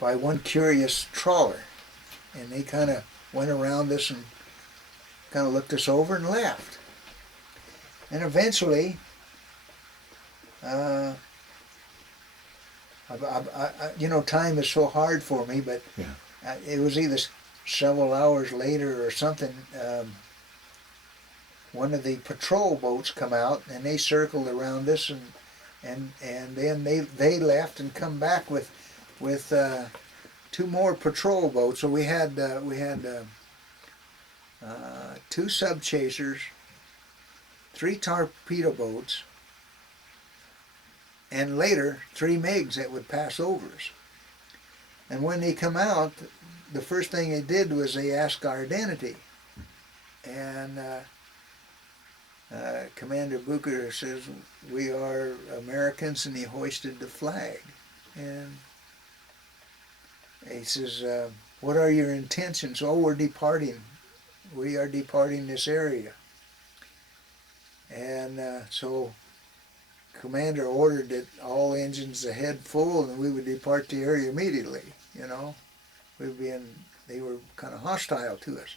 by one curious trawler, and they kind of went around us and kind of looked us over and left. And eventually, time is so hard for me, but yeah. it was either several hours later or something. One of the patrol boats come out and they circled around us, and then they left and come back with two more patrol boats. So we had two sub chasers, three torpedo boats, and later 3 MiGs that would pass over us. And when they come out, the first thing they did was they asked our identity. And Commander Bucher says, "We are Americans," and he hoisted the flag. And he says, "What are your intentions?" "Oh, we're departing. We are departing this area." And so Commander ordered that all engines ahead full, and we would depart the area immediately. They were kind of hostile to us.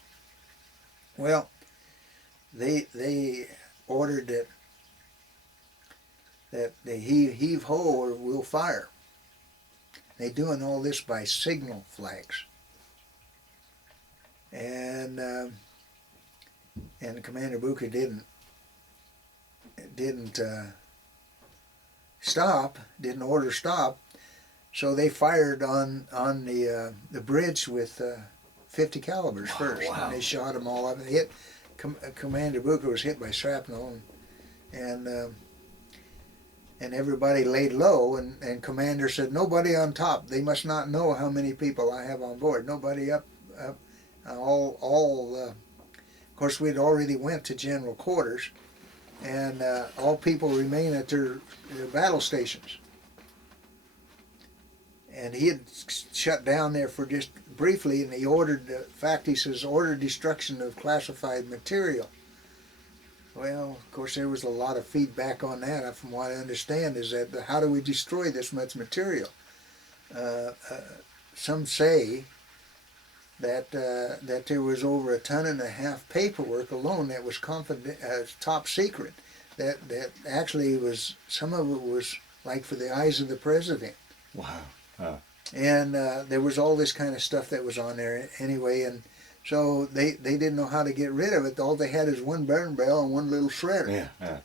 Well, they ordered that they heave ho or we'll fire. They doing all this by signal flags. And Commander Bucher didn't didn't order stop, so they fired on the bridge with 50 calibers first. Wow. And they shot them all up. They hit Commander Bucher was hit by shrapnel, and everybody laid low. And Commander said, "Nobody on top. They must not know how many people I have on board. Nobody up. Of course, we'd already went to general quarters, and all people remain at their battle stations." And he had shut down there for just briefly, and he ordered, in fact, he says, "Order destruction of classified material." Well, of course, there was a lot of feedback on that. From what I understand, is that how do we destroy this much material? Some say that there was over 1.5 tons paperwork alone that was top secret. That actually was, some of it was like for the eyes of the president. Wow. And there was all this kind of stuff that was on there anyway, and so they didn't know how to get rid of it. All they had is one burn barrel and one little shredder. Yeah.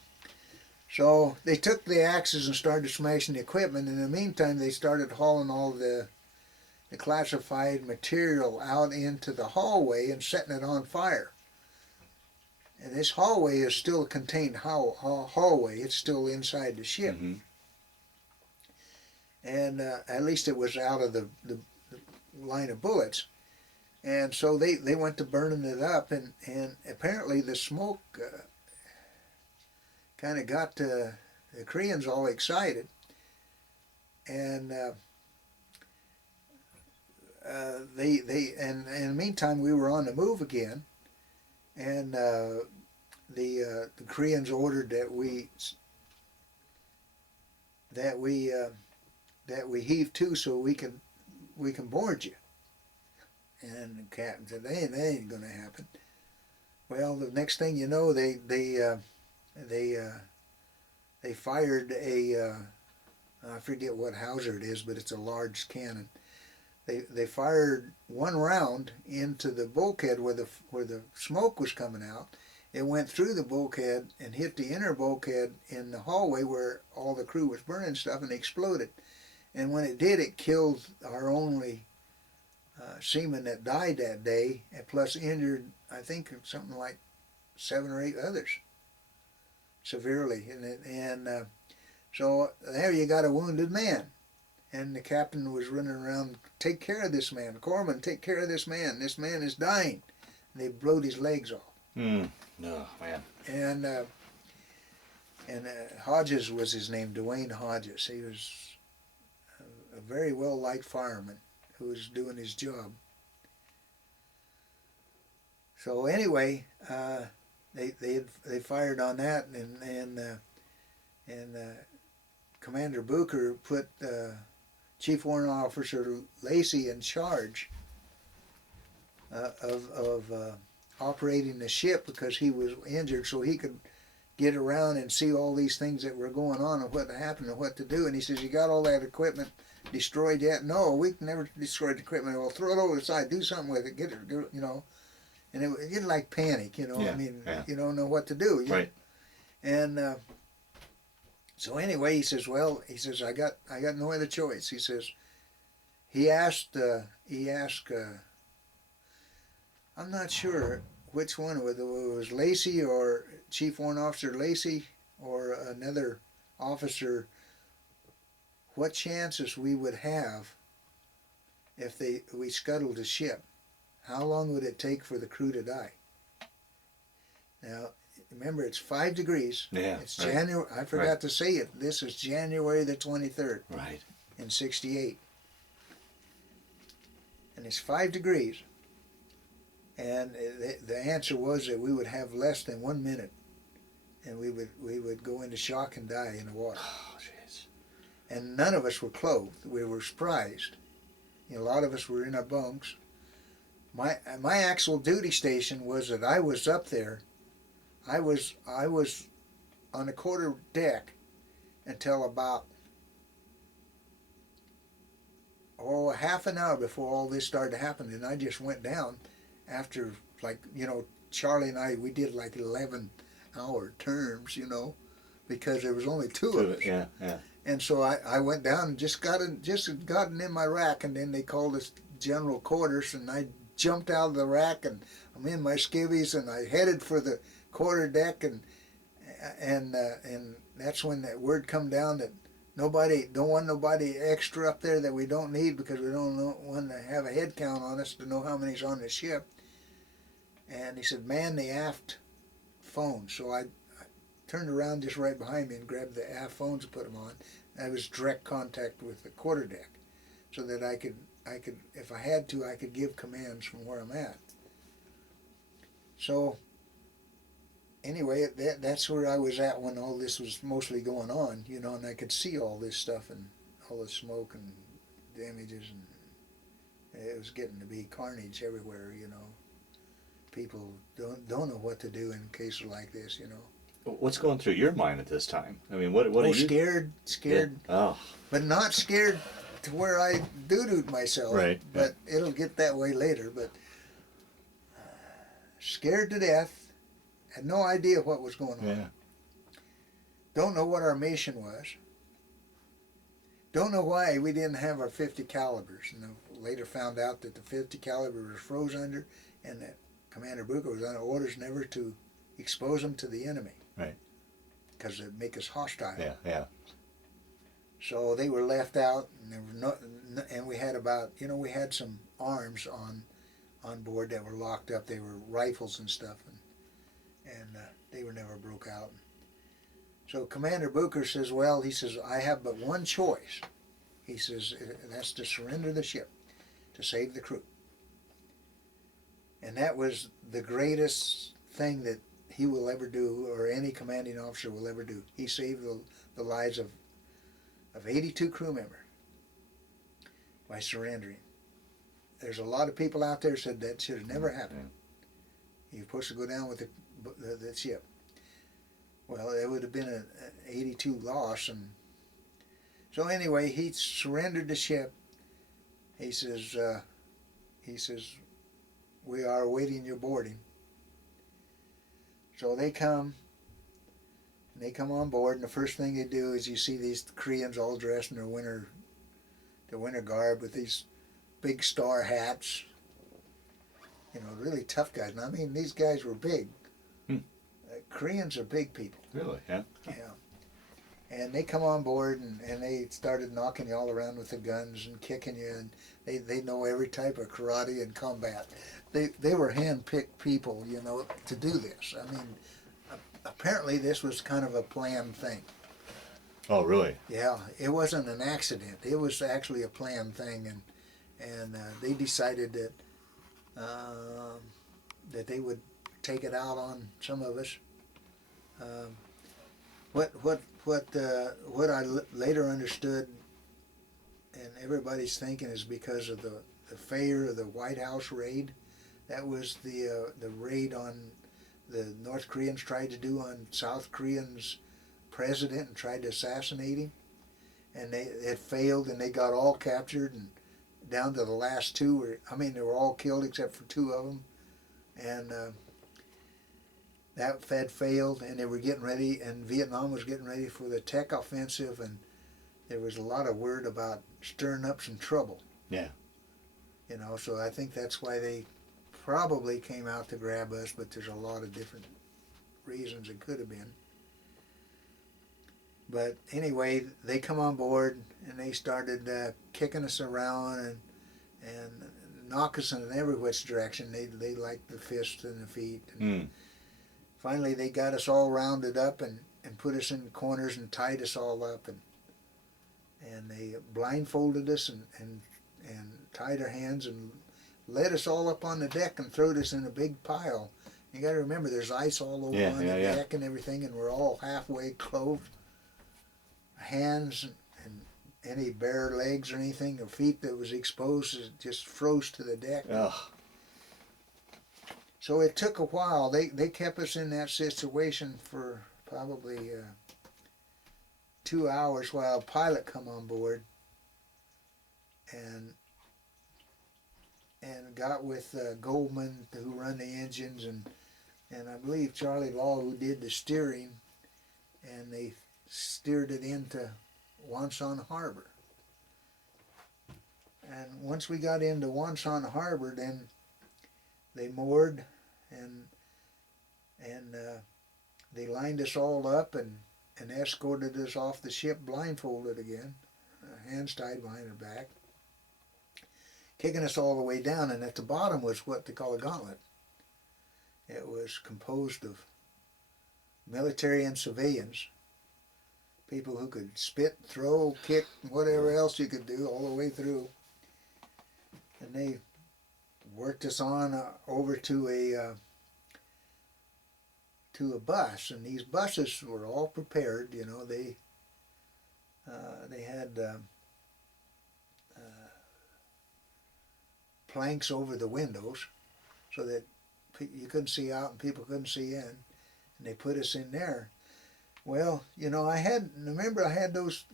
So they took the axes and started smashing the equipment. In the meantime, they started hauling all the classified material out into the hallway and setting it on fire. And this hallway is still a contained hallway. It's still inside the ship. Mm-hmm. And at least it was out of the line of bullets. And so they went to burning it up, and apparently the smoke kind of got the Koreans all excited. And and in the meantime we were on the move again, and the Koreans ordered that we heave to so we can board you. And the captain said, that ain't going to happen. Well, the next thing you know, they fired I forget what Hauser it is, but it's a large cannon. They fired one round into the bulkhead where the smoke was coming out. It went through the bulkhead and hit the inner bulkhead in the hallway where all the crew was burning stuff, and exploded. And when it did, it killed our only seaman that died that day, and plus injured, I think, something like 7 or 8 others severely. And so there you got a wounded man. And the captain was running around, "Take care of this man. Corpsman, take care of this man. This man is dying." And they blowed his legs off. No, man. And Hodges was his name, Dwayne Hodges. He was a very well-liked fireman who was doing his job. So anyway, they fired on that, and Commander Bucher put Chief Warrant Officer Lacey in charge of operating the ship because he was injured, so he could get around and see all these things that were going on and what happened and what to do. And he says, "You got all that equipment destroyed yet?" "No, we never destroyed the equipment." "Well, throw it over the side, do something with it, get it, you know." And it get like panic, you know. Yeah, I mean, yeah. you don't know what to do. Right. And so anyway, he says, "Well," he says, I got no other choice." He says, he asked, I'm not sure which one, whether it was Lacey or Chief Warrant Officer Lacey or another officer, what chances we would have if we scuttled the ship. How long would it take for the crew to die? Now, remember, it's 5 degrees. Yeah. It's right. January. I forgot to say it. This is January the 23rd Right. in '68. And it's 5 degrees. And the answer was that we would have less than 1 minute, and we would go into shock and die in the water. Oh, jeez. And none of us were clothed. We were surprised. You know, a lot of us were in our bunks. My actual duty station was that I was up there. I was on the quarter deck until about half an hour before all this started to happen, and I just went down after, like, you know, Charlie and I, we did like 11-hour terms, you know, because there was only two of us. Yeah, yeah. And so I went down and just gotten in my rack, and then they called us general quarters, and I jumped out of the rack, and I'm in my skivvies, and I headed for the quarter deck, and that's when that word come down that don't want nobody extra up there that we don't need, because we don't want to have a head count on us to know how many's on the ship. And he said, "Man the aft phone." So I turned around just right behind me and grabbed the aft phones and put them on. I was direct contact with the quarter deck, so that I could, if I had to, I could give commands from where I'm at. So anyway, that's where I was at when all this was mostly going on, you know, and I could see all this stuff and all the smoke and damages, and it was getting to be carnage everywhere, you know. People don't know what to do in cases like this, you know. What's going through your mind at this time? I mean, what are you? Scared, Yeah. Oh. but not scared to where I doo-dooed myself. Right. But it'll get that way later. But scared to death, had no idea what was going on. Yeah. Don't know what our mission was. Don't know why we didn't have our 50 calibers. And later found out that the 50 caliber was froze under, and that Commander Bucher was under orders never to expose them to the enemy. Right. Because it'd make us hostile. Yeah, yeah. So they were left out, and there were and we had we had some arms on board that were locked up. They were rifles and stuff, and they were never broke out. So Commander Bucher says, "Well," he says, "I have but one choice." He says, "That's to surrender the ship, to save the crew." And that was the greatest thing that he will ever do, or any commanding officer will ever do. He saved the lives of 82 crew members by surrendering. There's a lot of people out there said that should have never happened. Yeah. You're supposed to go down with the ship. Well, it would have been an 82 loss. And so anyway, he surrendered the ship. He says, "We are awaiting your boarding." So they come on board, and the first thing they do is you see these Koreans all dressed in their winter garb with these big star hats. You know, really tough guys. And I mean, these guys were big. Koreans are big people. Really? Yeah. Yeah. And they come on board, and they started knocking you all around with the guns and kicking you, and they know every type of karate and combat. They were hand-picked people, you know, to do this. I mean, apparently this was kind of a planned thing. Oh, really? Yeah, it wasn't an accident. It was actually a planned thing, and they decided that they would take it out on some of us. What I later understood and everybody's thinking is because of the failure of the White House raid. That was the raid on the North Koreans tried to do on South Korean's president and tried to assassinate him, and it failed, and they got all captured, and down to the last two. They were all killed except for two of them, and that had failed, and they were getting ready, and Vietnam was getting ready for the Tek offensive, and there was a lot of word about stirring up some trouble. Yeah. So I think that's why they probably came out to grab us, but there's a lot of different reasons it could have been. But anyway, they come on board, and they started kicking us around and knock us in every which direction. They liked the fists and the feet. And finally, they got us all rounded up and put us in corners and tied us all up. And they blindfolded us and tied our hands and led us all up on the deck and threw us in a big pile. You got to remember, there's ice all over on the deck and everything, and we're all halfway clothed. Hands and any bare legs or anything, or feet that was exposed, just froze to the deck. Ugh. So it took a while. They kept us in that situation for probably 2 hours while a pilot come on board and got with Goldman, who run the engines, and I believe Charlie Law, who did the steering, and they steered it into Wonsan Harbor. And once we got into Wonsan Harbor, then they moored and they lined us all up and escorted us off the ship blindfolded again, hands tied behind our back, kicking us all the way down. And at the bottom was what they call a gauntlet. It was composed of military and civilians, people who could spit, throw, kick, whatever else you could do all the way through. And they worked us on over to a bus, and these buses were all prepared. They had planks over the windows so that you couldn't see out and people couldn't see in, and they put us in there. Well, I had those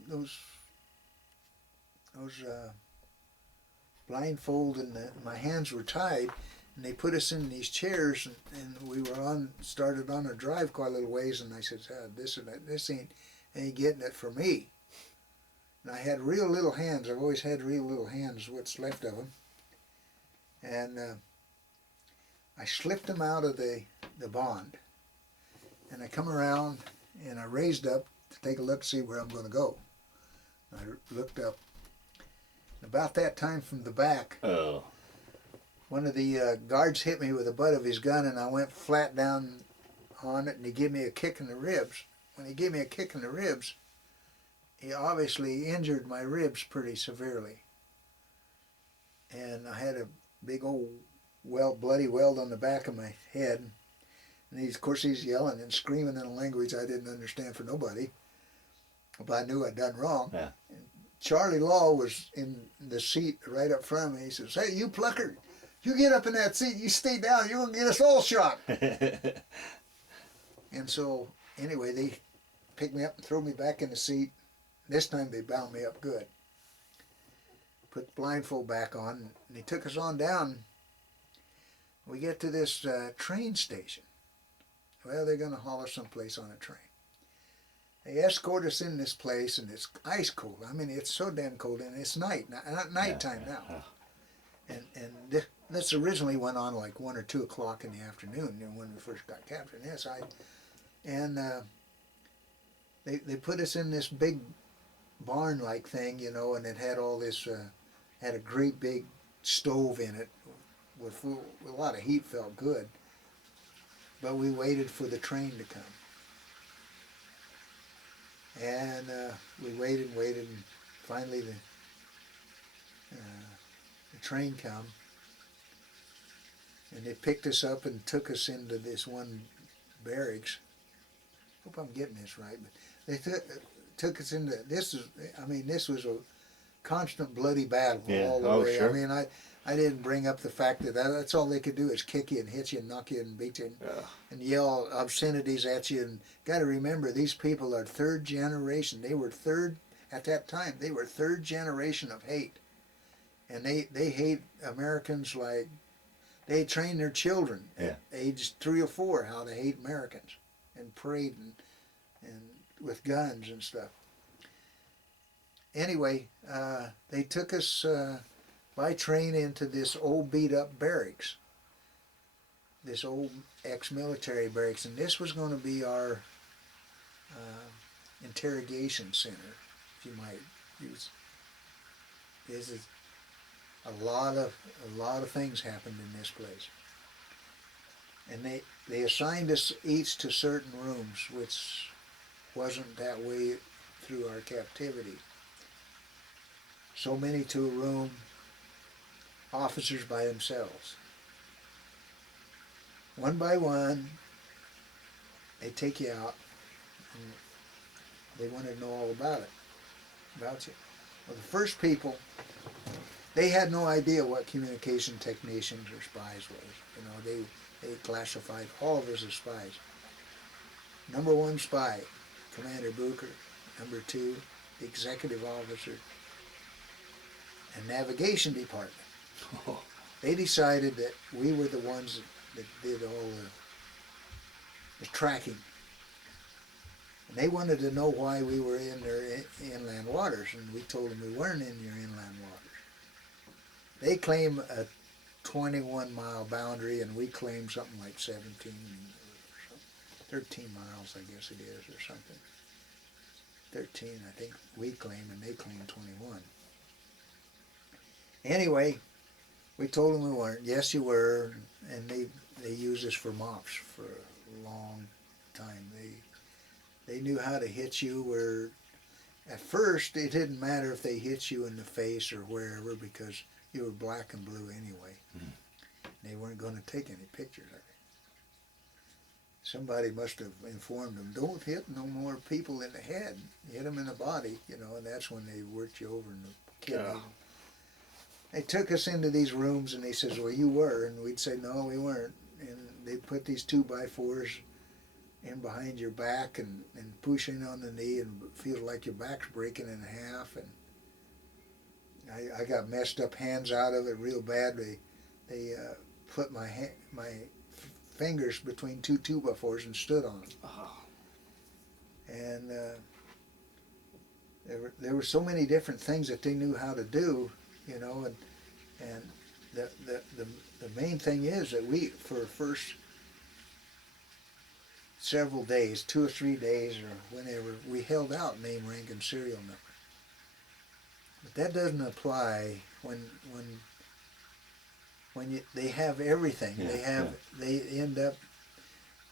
blindfold, and my hands were tied, and they put us in these chairs, and we were started on a drive quite a little ways, and I said, this ain't getting it for me. And I had real little hands. I've always had real little hands, what's left of them. And I slipped them out of the bond, and I come around, and I raised up to take a look, see where I'm going to go. I looked up. About that time, from the back, one of the guards hit me with the butt of his gun, and I went flat down on it, and he gave me a kick in the ribs. When he gave me a kick in the ribs, he obviously injured my ribs pretty severely. And I had a big old bloody welt on the back of my head. And of course he's yelling and screaming in a language I didn't understand for nobody. But I knew I'd done wrong. Yeah. And Charlie Law was in the seat right up front of me. He says, "Hey, you Plucker, you get up in that seat, you stay down, you're going to get us all shot." And so, anyway, they picked me up and threw me back in the seat. This time they bound me up good. Put the blindfold back on, and they took us on down. We get to this train station. Well, they're going to haul us someplace on a train. They escort us in this place, and it's ice cold. It's so damn cold, and it's nighttime now. And this originally went on like 1 or 2 o'clock in the afternoon, when we first got captured. They put us in this big barn-like thing, and it had all this, had a great big stove in it with a lot of heat, felt good. But we waited for the train to come. And we waited, and finally the train come. And they picked us up and took us into this one barracks. Hope I'm getting this right, but they took us into, this was a constant bloody battle all the Oh, way. sure. I mean, I didn't bring up the fact that that's all they could do is kick you and hit you and knock you and beat you and yell obscenities at you. And got to remember, these people are third generation. They were at that time. They were third generation of hate, and they hate Americans like they train their children at age 3 or 4 how to hate Americans and parade and with guns and stuff. Anyway, they took us by train into this old beat-up barracks, this old ex-military barracks, and this was going to be our interrogation center, if you might use. This is a lot of things happened in this place, and they assigned us each to certain rooms, which wasn't that way through our captivity. So many to a room, officers by themselves. One by one, they take you out, and they wanted to know all about you. Well, the first people, they had no idea what communication technicians or spies was. They classified all of us as spies. Number 1 spy, Commander Booker. Number 2, the executive officer and navigation department. They decided that we were the ones that did all the tracking. And they wanted to know why we were in their inland waters, and we told them we weren't in your inland waters. They claim a 21-mile boundary, and we claim something like 17 or 13 miles, I guess it is, or something. 13, I think we claim, and they claim 21. Anyway, we told them we weren't. Yes, you were, and they used us for mops for a long time. They knew how to hit you. Where at first it didn't matter if they hit you in the face or wherever because you were black and blue anyway. They weren't going to take any pictures of it. Somebody must have informed them, don't hit no more people in the head. Hit them in the body, and that's when they worked you over in the kidney. They took us into these rooms and they says, well, you were. And we'd say, no, we weren't. And they put these 2x4s in behind your back and pushing on the knee and feel like your back's breaking in half. And I got messed up hands out of it real bad. They put my fingers between 2 2x4s and stood on them. And there were so many different things that they knew how to do, and the main thing is that we, for the first several days, 2 or 3 days or whenever, we held out name, rank, and serial number. But that doesn't apply when they have everything. They end up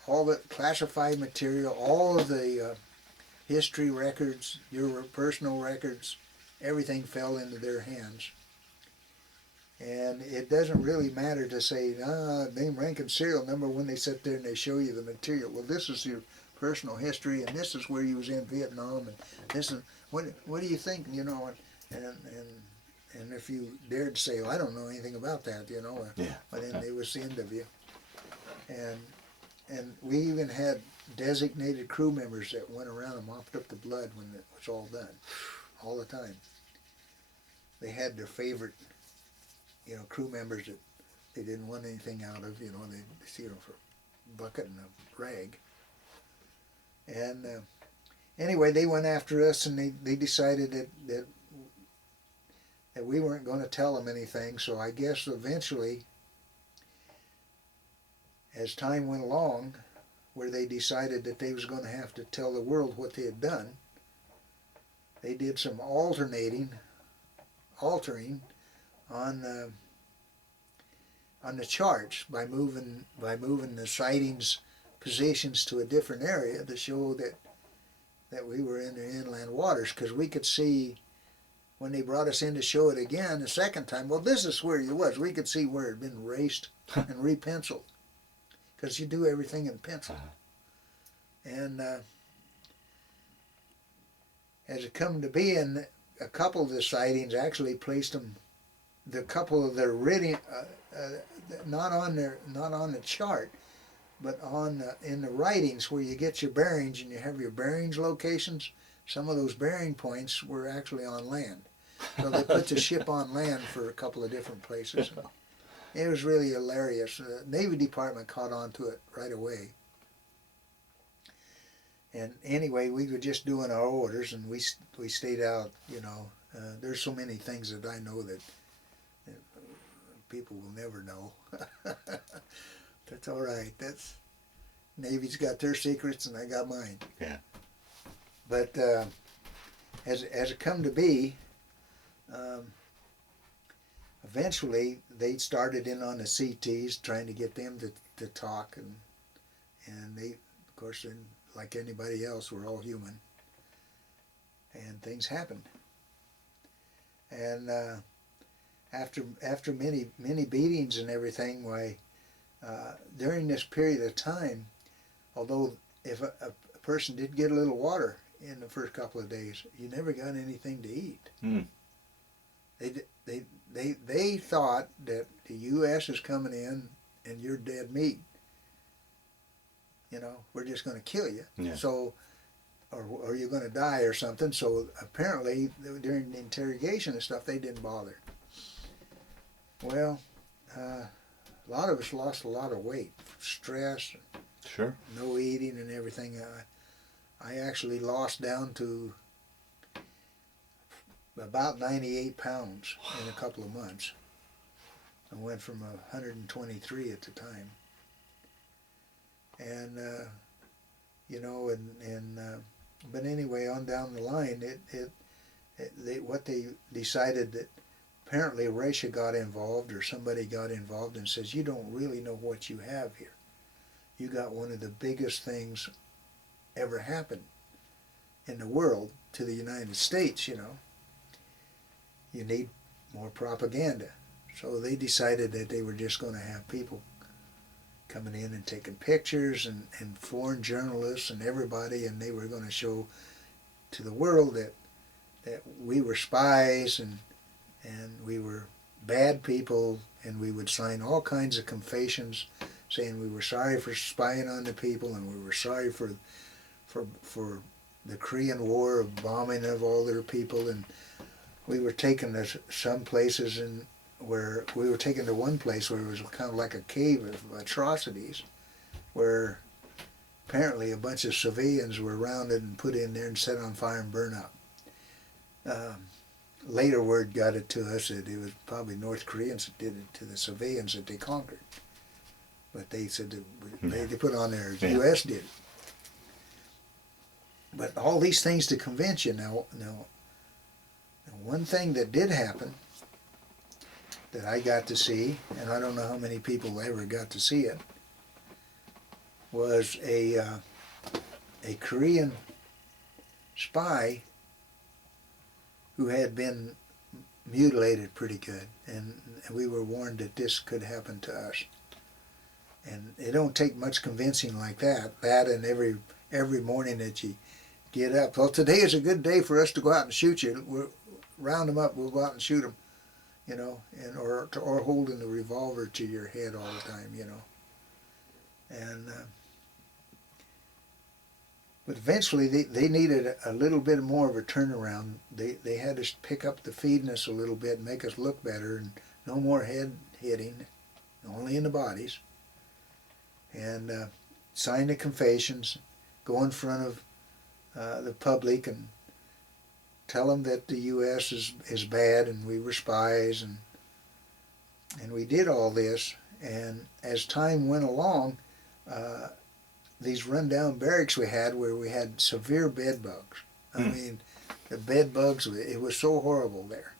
all the classified material, all of the history records, your personal records, everything fell into their hands. And it doesn't really matter to say name, rank, and serial number when they sit there and they show you the material. Well, this is your personal history, and this is where you was in Vietnam, and this is what do you think, and if you dared to say, well, I don't know anything about that, but then it was the end of you. And we even had designated crew members that went around and mopped up the blood when it was all done, all the time. They had their favorite, crew members that they didn't want anything out of, they see them for a bucket and a rag. And anyway, they went after us, and they decided that we weren't going to tell them anything. So I guess eventually, as time went along, where they decided that they was going to have to tell the world what they had done, they did some altering on the charts by moving the sightings positions to a different area to show that we were in the inland waters, because we could see when they brought us in to show it again the second time. Well, this is where you was. We could see where it had been erased and repenciled, because you do everything in pencil. And as it come to be, and a couple of the sightings actually placed them, the couple of their reading, not on the chart, but on in the writings where you get your bearings and you have your bearings locations. Some of those bearing points were actually on land, so they put the ship on land for a couple of different places. It was really hilarious. The Navy Department caught on to it right away. And anyway, we were just doing our orders, and we stayed out. There's so many things that I know that people will never know. That's all right. That's Navy's got their secrets, and I got mine. Yeah. But as it come to be, eventually they started in on the CTs, trying to get them to talk, and they, of course, like anybody else, we're all human, and things happened. And after many beatings and everything, why, during this period of time, although if a person did get a little water in the first couple of days, you never got anything to eat. They thought that the U.S. is coming in and you're dead meat. We're just going to kill you. Yeah. So, or you're going to die or something. So apparently during the interrogation and stuff, they didn't bother. Well, a lot of us lost a lot of weight, stress, Sure. no eating and everything. I actually lost down to about 98 pounds in a couple of months. I went from 123 at the time. And, but anyway, on down the line, what they decided that apparently Russia got involved, or somebody got involved and says, you don't really know what you have here. You got one of the biggest things ever happened in the world to the United States, You need more propaganda. So they decided that they were just going to have people coming in and taking pictures, and foreign journalists and everybody, and they were going to show to the world that we were spies and we were bad people, and we would sign all kinds of confessions saying we were sorry for spying on the people, and we were sorry for the Korean War, of bombing of all their people. And we were taken to some places, where we were taken to one place where it was kind of like a cave of atrocities, where apparently a bunch of civilians were rounded and put in there and set on fire and burned up. Later word got it to us that it was probably North Koreans that did it to the civilians that they conquered. But they said that they put on there, the U.S. did it. But all these things to convince you. Now, one thing that did happen that I got to see, and I don't know how many people ever got to see it, was a Korean spy who had been mutilated pretty good, and we were warned that this could happen to us. And it don't take much convincing like that. That, and every morning that you get up, well, today is a good day for us to go out and shoot you. We'll round them up. We'll go out and shoot them, or holding the revolver to your head all the time, And but eventually they needed a little bit more of a turnaround. They had to pick up the feeding us a little bit and make us look better, and no more head hitting, only in the bodies. And sign the confessions, go in front of the public and tell them that the U.S. is bad and we were spies, and we did all this. And as time went along, these rundown barracks we had, where we had severe bed bugs. I mean, the bed bugs, it was so horrible there.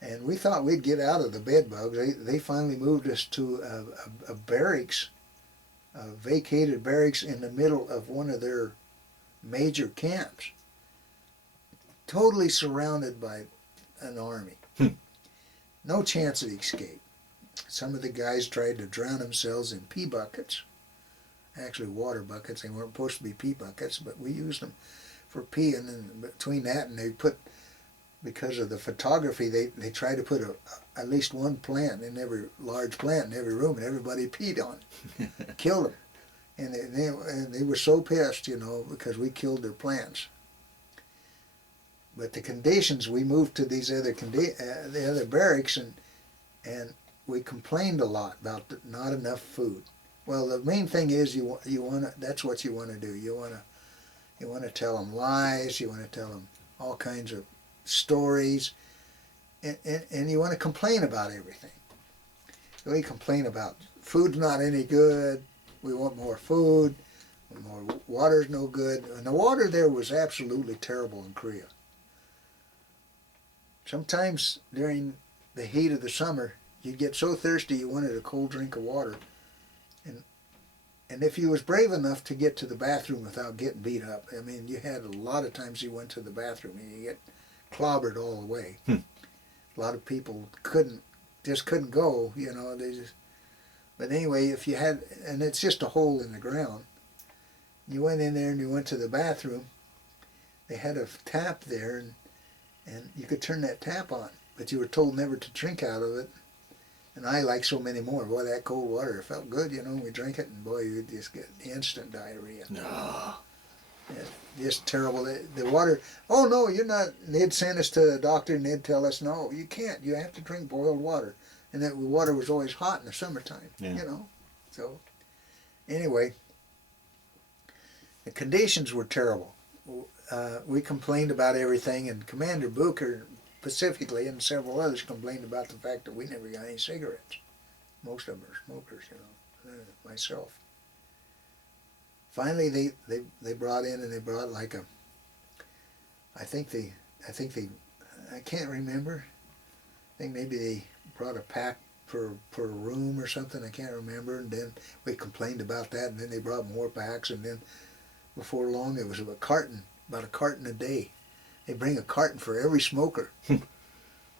And we thought we'd get out of the bed bugs. They finally moved us to a barracks, a vacated barracks in the middle of one of their major camps, totally surrounded by an army. No chance of escape. Some of the guys tried to drown themselves in pee buckets, actually water buckets. They weren't supposed to be pee buckets, but we used them for peeing, and between that and they put, because of the photography, they try to put at least one plant in every large plant in every room, and everybody peed on it, killed them, and they were so pissed, because we killed their plants. But the conditions, we moved to these the other barracks, and we complained a lot about not enough food. Well, the main thing is you want to. That's what you want to do. You want to tell them lies. You want to tell them all kinds of stories, and you want to complain about everything. We complain about food's not any good. We want more food. More water's no good. And the water there was absolutely terrible in Korea. Sometimes during the heat of the summer, you'd get so thirsty you wanted a cold drink of water. And if you was brave enough to get to the bathroom without getting beat up, I mean, you had a lot of times you went to the bathroom and you get clobbered all the way. A lot of people couldn't go, they just. But anyway, if you had, and it's just a hole in the ground, you went in there and you went to the bathroom, they had a tap there, and you could turn that tap on, but you were told never to drink out of it. And I, like so many more, boy, that cold water, it felt good, we drink it, and boy, you'd just get instant diarrhea. No. Just terrible. The water, oh no, you're not, they'd send us to the doctor and they'd tell us, no, you can't, you have to drink boiled water. And that water was always hot in the summertime, So, anyway, the conditions were terrible. We complained about everything, and Commander Booker specifically, and several others complained about the fact that we never got any cigarettes. Most of them are smokers, myself. Finally, they brought in, and they brought like I can't remember. I think maybe they brought a pack per room or something. I can't remember. And then we complained about that, and then they brought more packs, and then before long it was about a carton a day. They bring a carton for every smoker.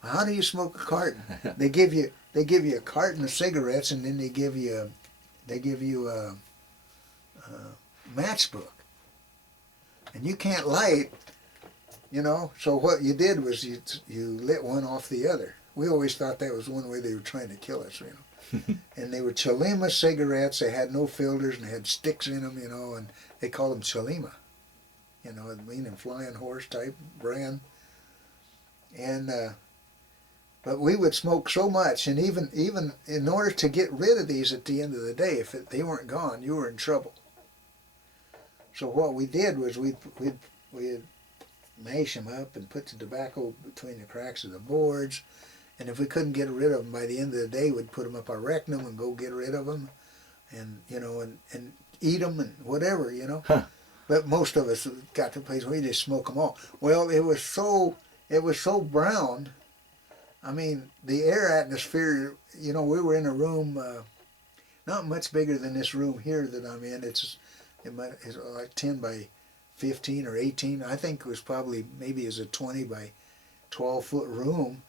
How do you smoke a carton? They give you a carton of cigarettes, and then they give you a matchbook, and you can't light. So what you did was you lit one off the other. We always thought that was one way they were trying to kill us, And they were Chalima cigarettes. They had no filters and they had sticks in them, and they called them Chalima. Meaning flying horse type brand. And but we would smoke so much, and even in order to get rid of these at the end of the day, if they weren't gone, you were in trouble. So what we did was we'd mash them up and put the tobacco between the cracks of the boards, and if we couldn't get rid of them by the end of the day, we'd put them up our rectum and go get rid of them, and and eat them and whatever, Huh. But most of us got to a place where we just smoke them all. Well, it was so brown. I mean, the air atmosphere. We were in a room not much bigger than this room here that I'm in. It's like 10 by 15 or 18. I think it was probably maybe as a 20 by 12 foot room,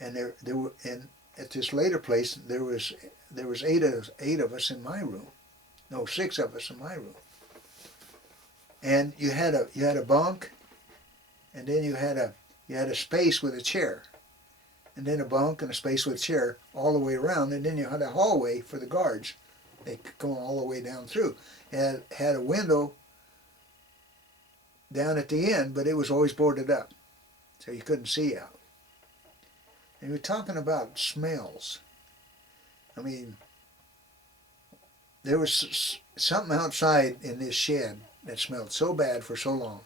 and there were, and at this later place there was eight of us in my room. No, 6 of us in my room. And you had a bunk, and then you had a space with a chair, and then a bunk and a space with a chair all the way around, and then you had a hallway for the guards. They could go all the way down through. It had a window down at the end, but it was always boarded up, so you couldn't see out. And we're talking about smells. I mean, there was something outside in this shed that smelled so bad for so long.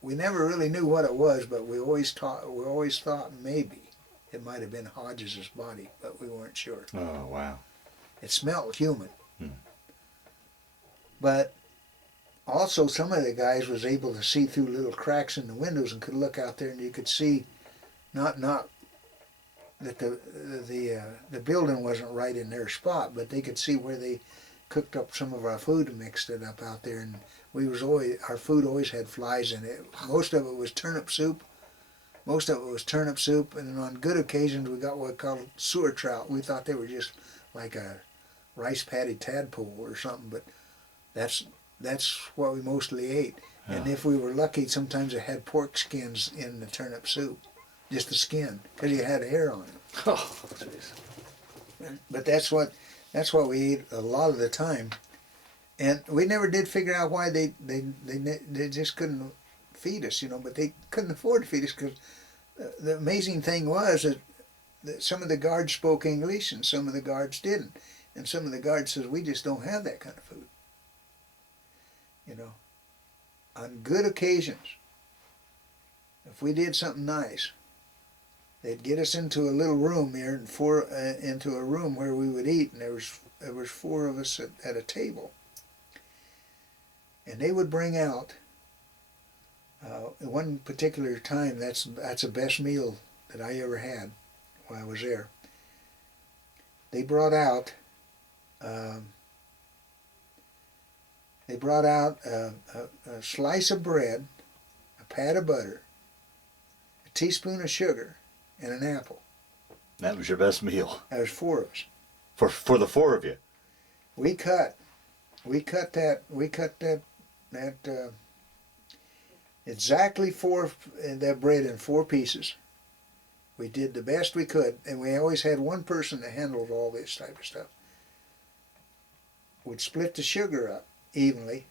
We never really knew what it was, but we always thought maybe it might have been Hodges' body, but we weren't sure. Oh, wow. It smelled human. But also some of the guys was able to see through little cracks in the windows and could look out there, and you could see not that the building wasn't right in their spot, but they could see where they cooked up some of our food and mixed it up out there, and our food always had flies in it. Most of it was turnip soup. And on good occasions we got what we called sewer trout. We thought they were just like a rice paddy tadpole or something, but that's what we mostly ate. And if we were lucky, sometimes it had pork skins in the turnip soup, just the skin, because you had hair on it. Oh, jeez. But that's what we ate a lot of the time, and we never did figure out why they just couldn't feed us, but they couldn't afford to feed us, because the amazing thing was that some of the guards spoke English and some of the guards didn't, and some of the guards says, we just don't have that kind of food. On good occasions, if we did something nice, they'd get us into a little room here, into a room where we would eat, and there was 4 of us at a table, and they would bring out one particular time. That's the best meal that I ever had while I was there. They brought out a slice of bread, a pat of butter, a teaspoon of sugar, and an apple. That was your best meal. That was 4 of us. For the 4 of you. We cut that exactly that bread in 4 pieces. We did the best we could, and we always had one person that handled all this type of stuff. We'd split the sugar up evenly,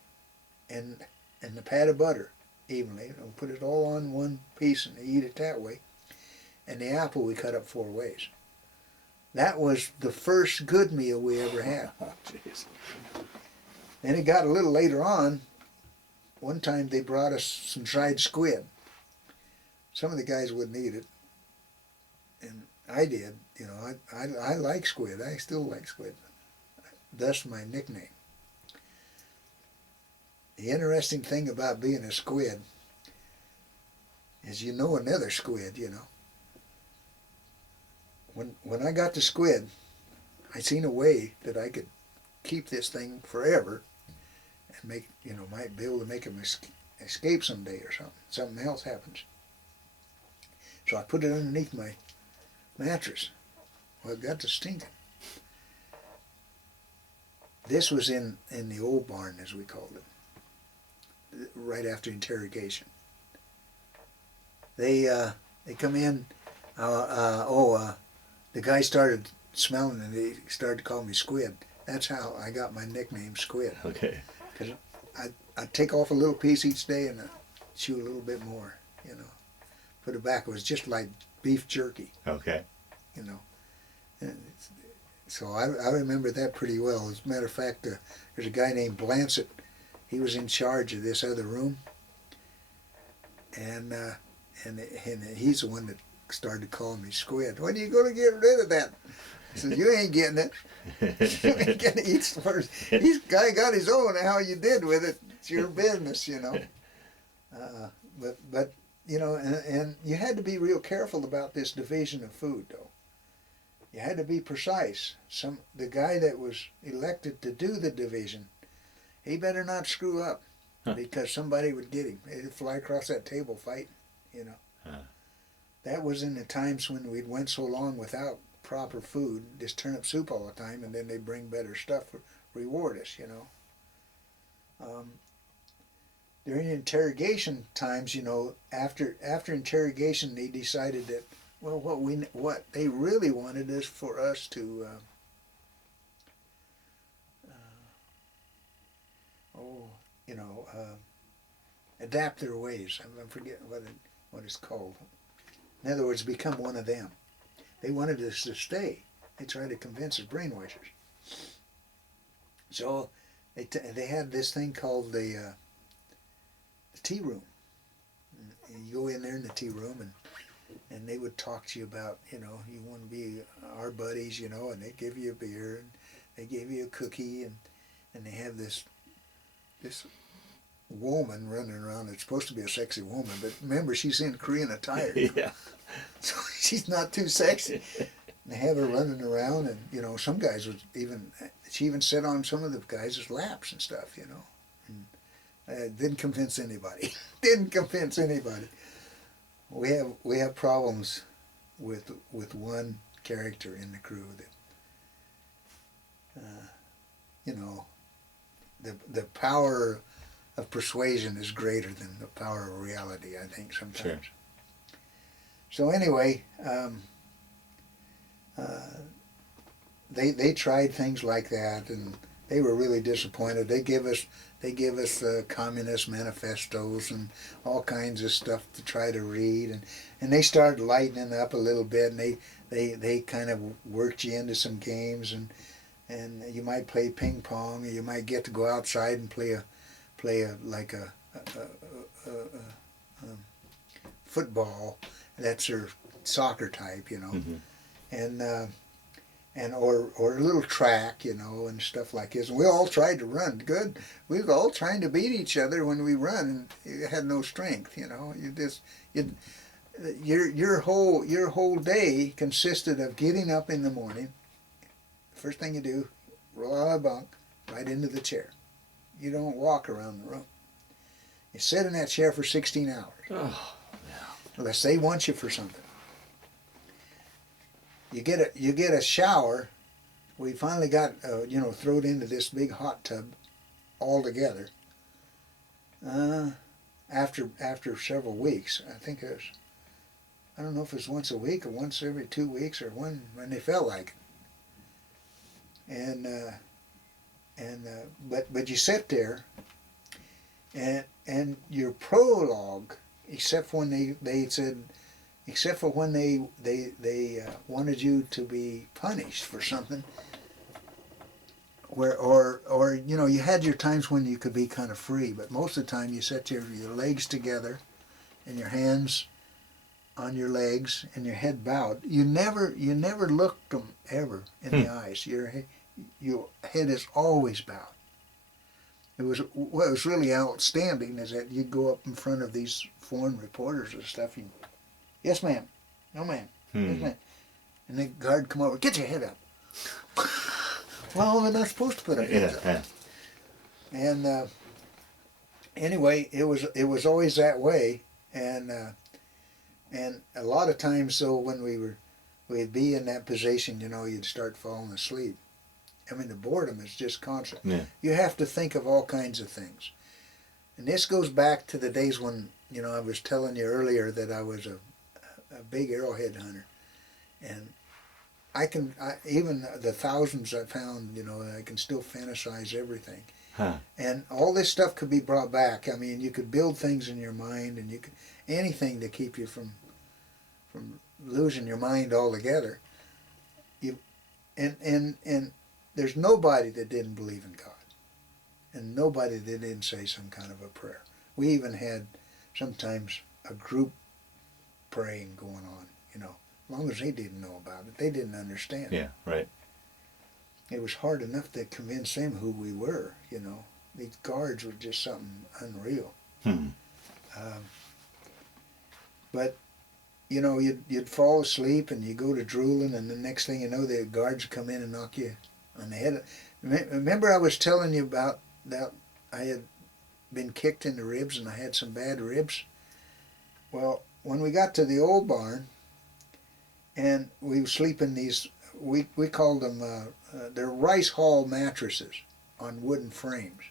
and the pat of butter evenly, and put it all on one piece and eat it that way. And the apple we cut up 4 ways. That was the first good meal we ever had. Oh, jeez. Then it got a little later on. One time they brought us some dried squid. Some of the guys wouldn't eat it, and I did. I like squid. I still like squid. Thus my nickname. The interesting thing about being a squid is another squid, When I got the squid, I seen a way that I could keep this thing forever and might be able to make him escape someday or something. Something else happens. So I put it underneath my mattress. Well, it got to stinking. This was in the old barn, as we called it, right after interrogation. They come in, the guy started smelling and he started to call me Squid. That's how I got my nickname, Squid. Okay. Because I'd take off a little piece each day and chew a little bit more, Put it back. It was just like beef jerky, Okay. And so I remember that pretty well. As a matter of fact, there's a guy named Blancett. He was in charge of this other room. And he's the one that started calling me Squid. When are you going to get rid of that? I said, you ain't getting it. You ain't going to eat first. This guy got his own. How you did with it, it's your business, But and you had to be real careful about this division of food, though. You had to be precise. The guy that was elected to do the division, he better not screw up, because somebody would get him. He'd fly across that table fighting, That was in the times when we went so long without proper food, just turnip soup all the time, and then they'd bring better stuff, reward us, During interrogation times, after interrogation, they decided that, well, what they really wanted is for us to adapt their ways. I'm forgetting what it's called. In other words, become one of them. They wanted us to stay. They tried to convince us, brainwashers. So they had this thing called the tea room. And you go in there in the tea room, and they would talk to you about, you want to be our buddies, and they give you a beer, and they give you a cookie, and they have this woman running around. It's supposed to be a sexy woman, but remember, she's in Korean attire. Yeah. So she's not too sexy. And they have her running around, and some guys she even sat on some of the guys' laps and stuff, and didn't convince anybody. We have problems with one character in the crew that the power of persuasion is greater than the power of reality, I think, sometimes. Sure. So anyway, they tried things like that, and they were really disappointed. They give us communist manifestos and all kinds of stuff to try to read, and they started lightening up a little bit, and they kind of worked you into some games, and you might play ping pong, or you might get to go outside and play a football. That's their soccer type, you know, Mm-hmm. and or a little track, you know, and stuff like this. And we all tried to run good. We were all trying to beat each other when we run, and you had no strength, you know. Your whole day consisted of getting up in the morning. First thing you do, roll out of the bunk, right into the chair. You don't walk around the room. You sit in that chair for 16 hours. Oh, Unless they want you for something. You get a shower. We finally got thrown into this big hot tub all together. After several weeks, I think it was. I don't know if it was once a week or once every 2 weeks or when they felt like it. But you sit there, and your prologue, except when they said, except for when they wanted you to be punished for something, or you had your times when you could be kind of free, but most of the time you set your legs together and your hands on your legs and your head bowed. You never looked them ever in the eyes. Your head is always bowed. What was really outstanding is that you'd go up in front of these foreign reporters and stuff. And, yes, ma'am. No, ma'am. Yes, ma'am. And the guard come over. Get your head up. Well, we're not supposed to put our heads up. And anyway, it was always that way. And a lot of times, so when we'd be in that position, you'd start falling asleep. I mean, the boredom is just constant. Yeah. You have to think of all kinds of things. And this goes back to the days when, I was telling you earlier that I was a big arrowhead hunter. And even the thousands I found, I can still fantasize everything. Huh. And all this stuff could be brought back. I mean, you could build things in your mind, and you could anything to keep you from losing your mind altogether. And there's nobody that didn't believe in God, and nobody that didn't say some kind of a prayer. We even had sometimes a group praying going on, as long as they didn't know about it. They didn't understand. Yeah, right. It was hard enough to convince them who we were, These guards were just something unreal. But, you'd fall asleep and you go to drooling, and the next thing you know, the guards would come in and knock you on the head. Remember I was telling you about that I had been kicked in the ribs and I had some bad ribs? Well, when we got to the old barn and we were sleeping these, we called them, they're rice hull mattresses on wooden frames.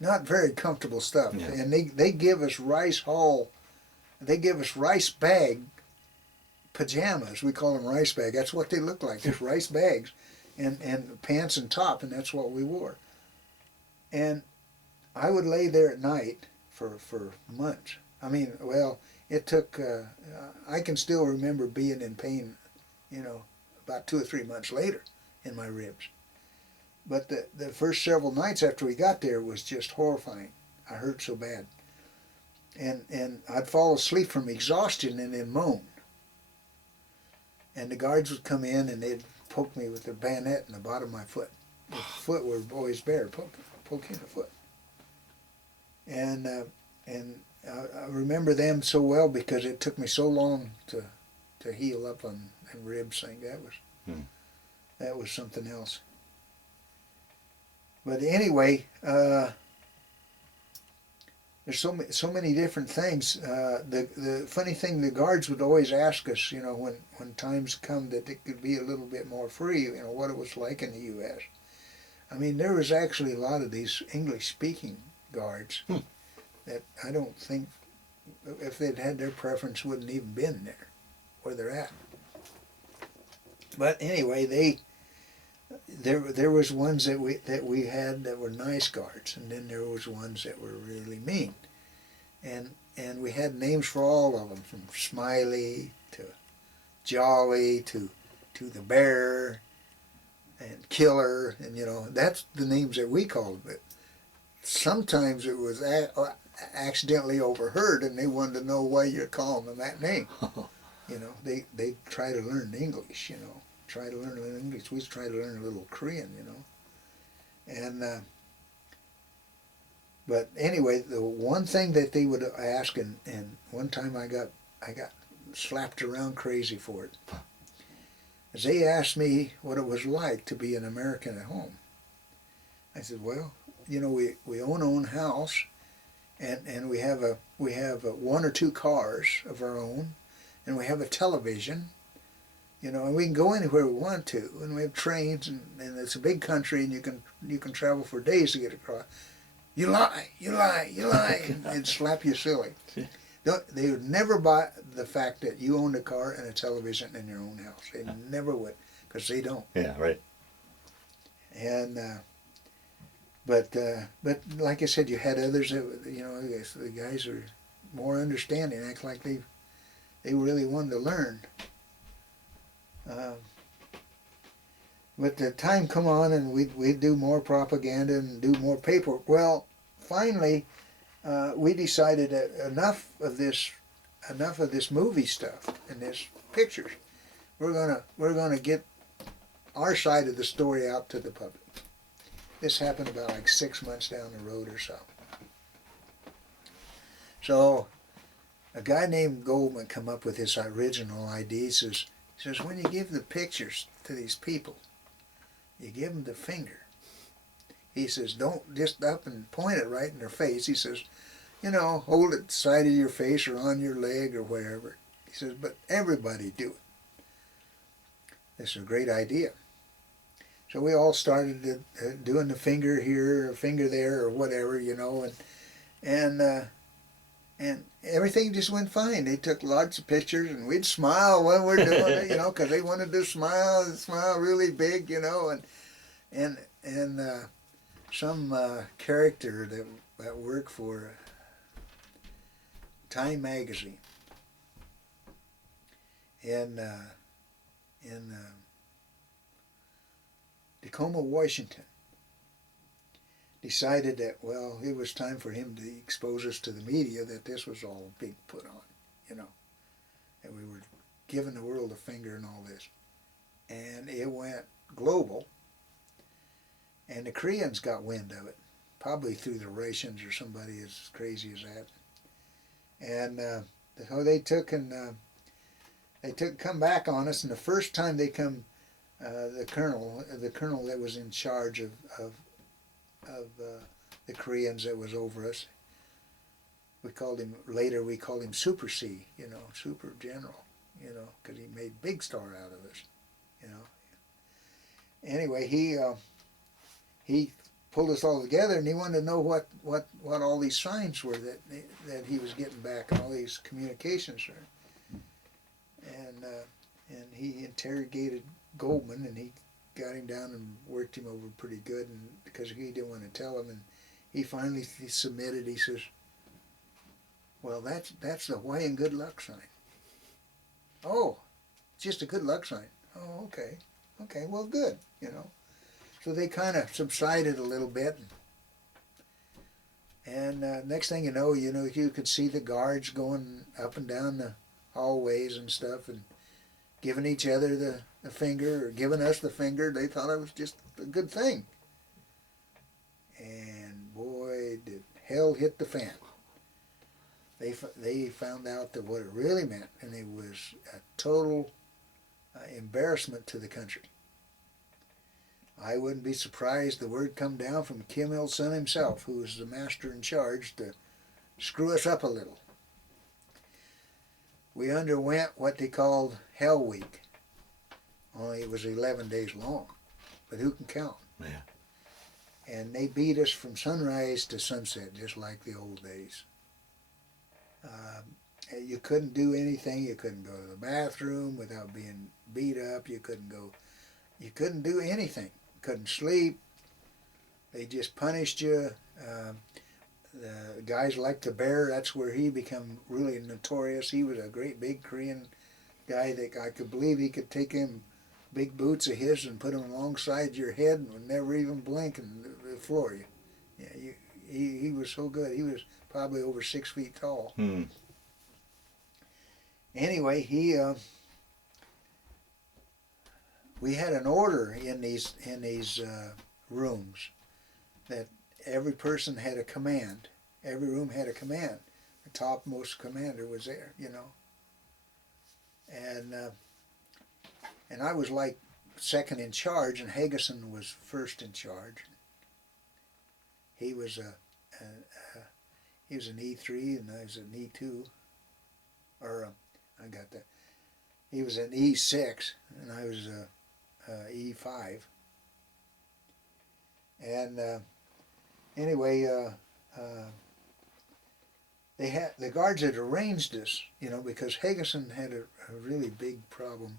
Not very comfortable stuff. Yeah. And they give us rice bag pajamas. We call them rice bag. That's what they look like, just rice bags. And pants and top, and that's what we wore. And I would lay there at night for months. I mean, well, it took, I can still remember being in pain, about 2 or 3 months later in my ribs. But the first several nights after we got there was just horrifying. I hurt so bad. And I'd fall asleep from exhaustion and then moan. And the guards would come in and they'd poke me with a bayonet in the bottom of my foot. The foot was always bare, poking the foot. And I remember them so well because it took me so long to heal up on them ribs thing. That was something else. But anyway, there's so many different things. The funny thing, the guards would always ask us, when times come that it could be a little bit more free, what it was like in the U.S. I mean, there was actually a lot of these English-speaking guards that I don't think, if they'd had their preference, wouldn't even been there where they're at. But anyway, there was ones that we had that were nice guards, and then there was ones that were really mean, and we had names for all of them, from Smiley to Jolly to the Bear and Killer, and that's the names that we called them. But sometimes it was accidentally overheard, and they wanted to know why you're calling them that name. They try to learn English. Try to learn a little English. We try to learn a little Korean. And but anyway, the one thing that they would ask, and one time I got slapped around crazy for it, is they asked me what it was like to be an American at home. I said, well, we own our own house, and we have one or two cars of our own, and we have a television, and we can go anywhere we want to, and we have trains, and it's a big country, and you can travel for days to get across. You lie, and they'd slap you silly. They would never buy the fact that you owned a car and a television in your own house. They never would, because they don't. Yeah, right. And but like I said, you had others that the guys are more understanding, act like they really wanted to learn. But the time come on, and we'd do more propaganda and do more paperwork. Well, finally, we decided that enough of this movie stuff and this pictures. We're gonna get our side of the story out to the public. This happened about like 6 months down the road or so. So, a guy named Goldman come up with this original idea. He says, when you give the pictures to these people, you give them the finger. He says, don't just up and point it right in their face. He says, hold it side of your face or on your leg or wherever. He says, but everybody do it. This is a great idea. So we all started doing the finger here or finger there or whatever, and everything just went fine. They took lots of pictures, and we'd smile when we're doing it, because they wanted to smile really big, and some character that worked for Time magazine in Tacoma, Washington, decided that, well, it was time for him to expose us to the media that this was all a big put on, that we were giving the world a finger and all this. And it went global, and the Koreans got wind of it, probably through the Russians or somebody as crazy as that. And so they come back on us, and the first time they come, the colonel that was in charge of the Koreans that was over us, we called him Super C, Super General, because he made big star out of us, Anyway, he pulled us all together, and he wanted to know what all these signs were that he was getting back, and all these communications were. And he interrogated Goldman, and he got him down and worked him over pretty good, and because he didn't want to tell him, and he finally submitted. He says, well, that's the Hawaiian good luck sign. Oh, it's just a good luck sign. Oh, okay, well, good, So they kind of subsided a little bit, and next thing you know, you could see the guards going up and down the hallways and stuff, and giving each other the finger, or giving us the finger. They thought it was just a good thing. And boy, did hell hit the fan. They found out that what it really meant, and it was a total embarrassment to the country. I wouldn't be surprised the word come down from Kim Il-sung himself, who was the master in charge, to screw us up a little. We underwent what they called Hell Week. Only it was 11 days long, but who can count? Yeah. and they beat us from sunrise to sunset, just like the old days. You couldn't do anything. You couldn't go to the bathroom without being beat up. You couldn't do anything. Couldn't sleep. They just punished you. The guys like the bear, that's where he became really notorious. He was a great big Korean guy that I could believe he could take him big boots of his and put them alongside your head and would never even blink and floor you. Yeah, he was so good. He was probably over 6 feet tall. Anyway, we had an order in these rooms that every person had a command. Every room had a command. The topmost commander was there, you know. And I was like second in charge, and Hageson was first in charge. He was an E3, and I was an E2, or I got that. He was an E6, and I was E5. And anyway, the guards had arranged this, you know, because Hageson had a really big problem.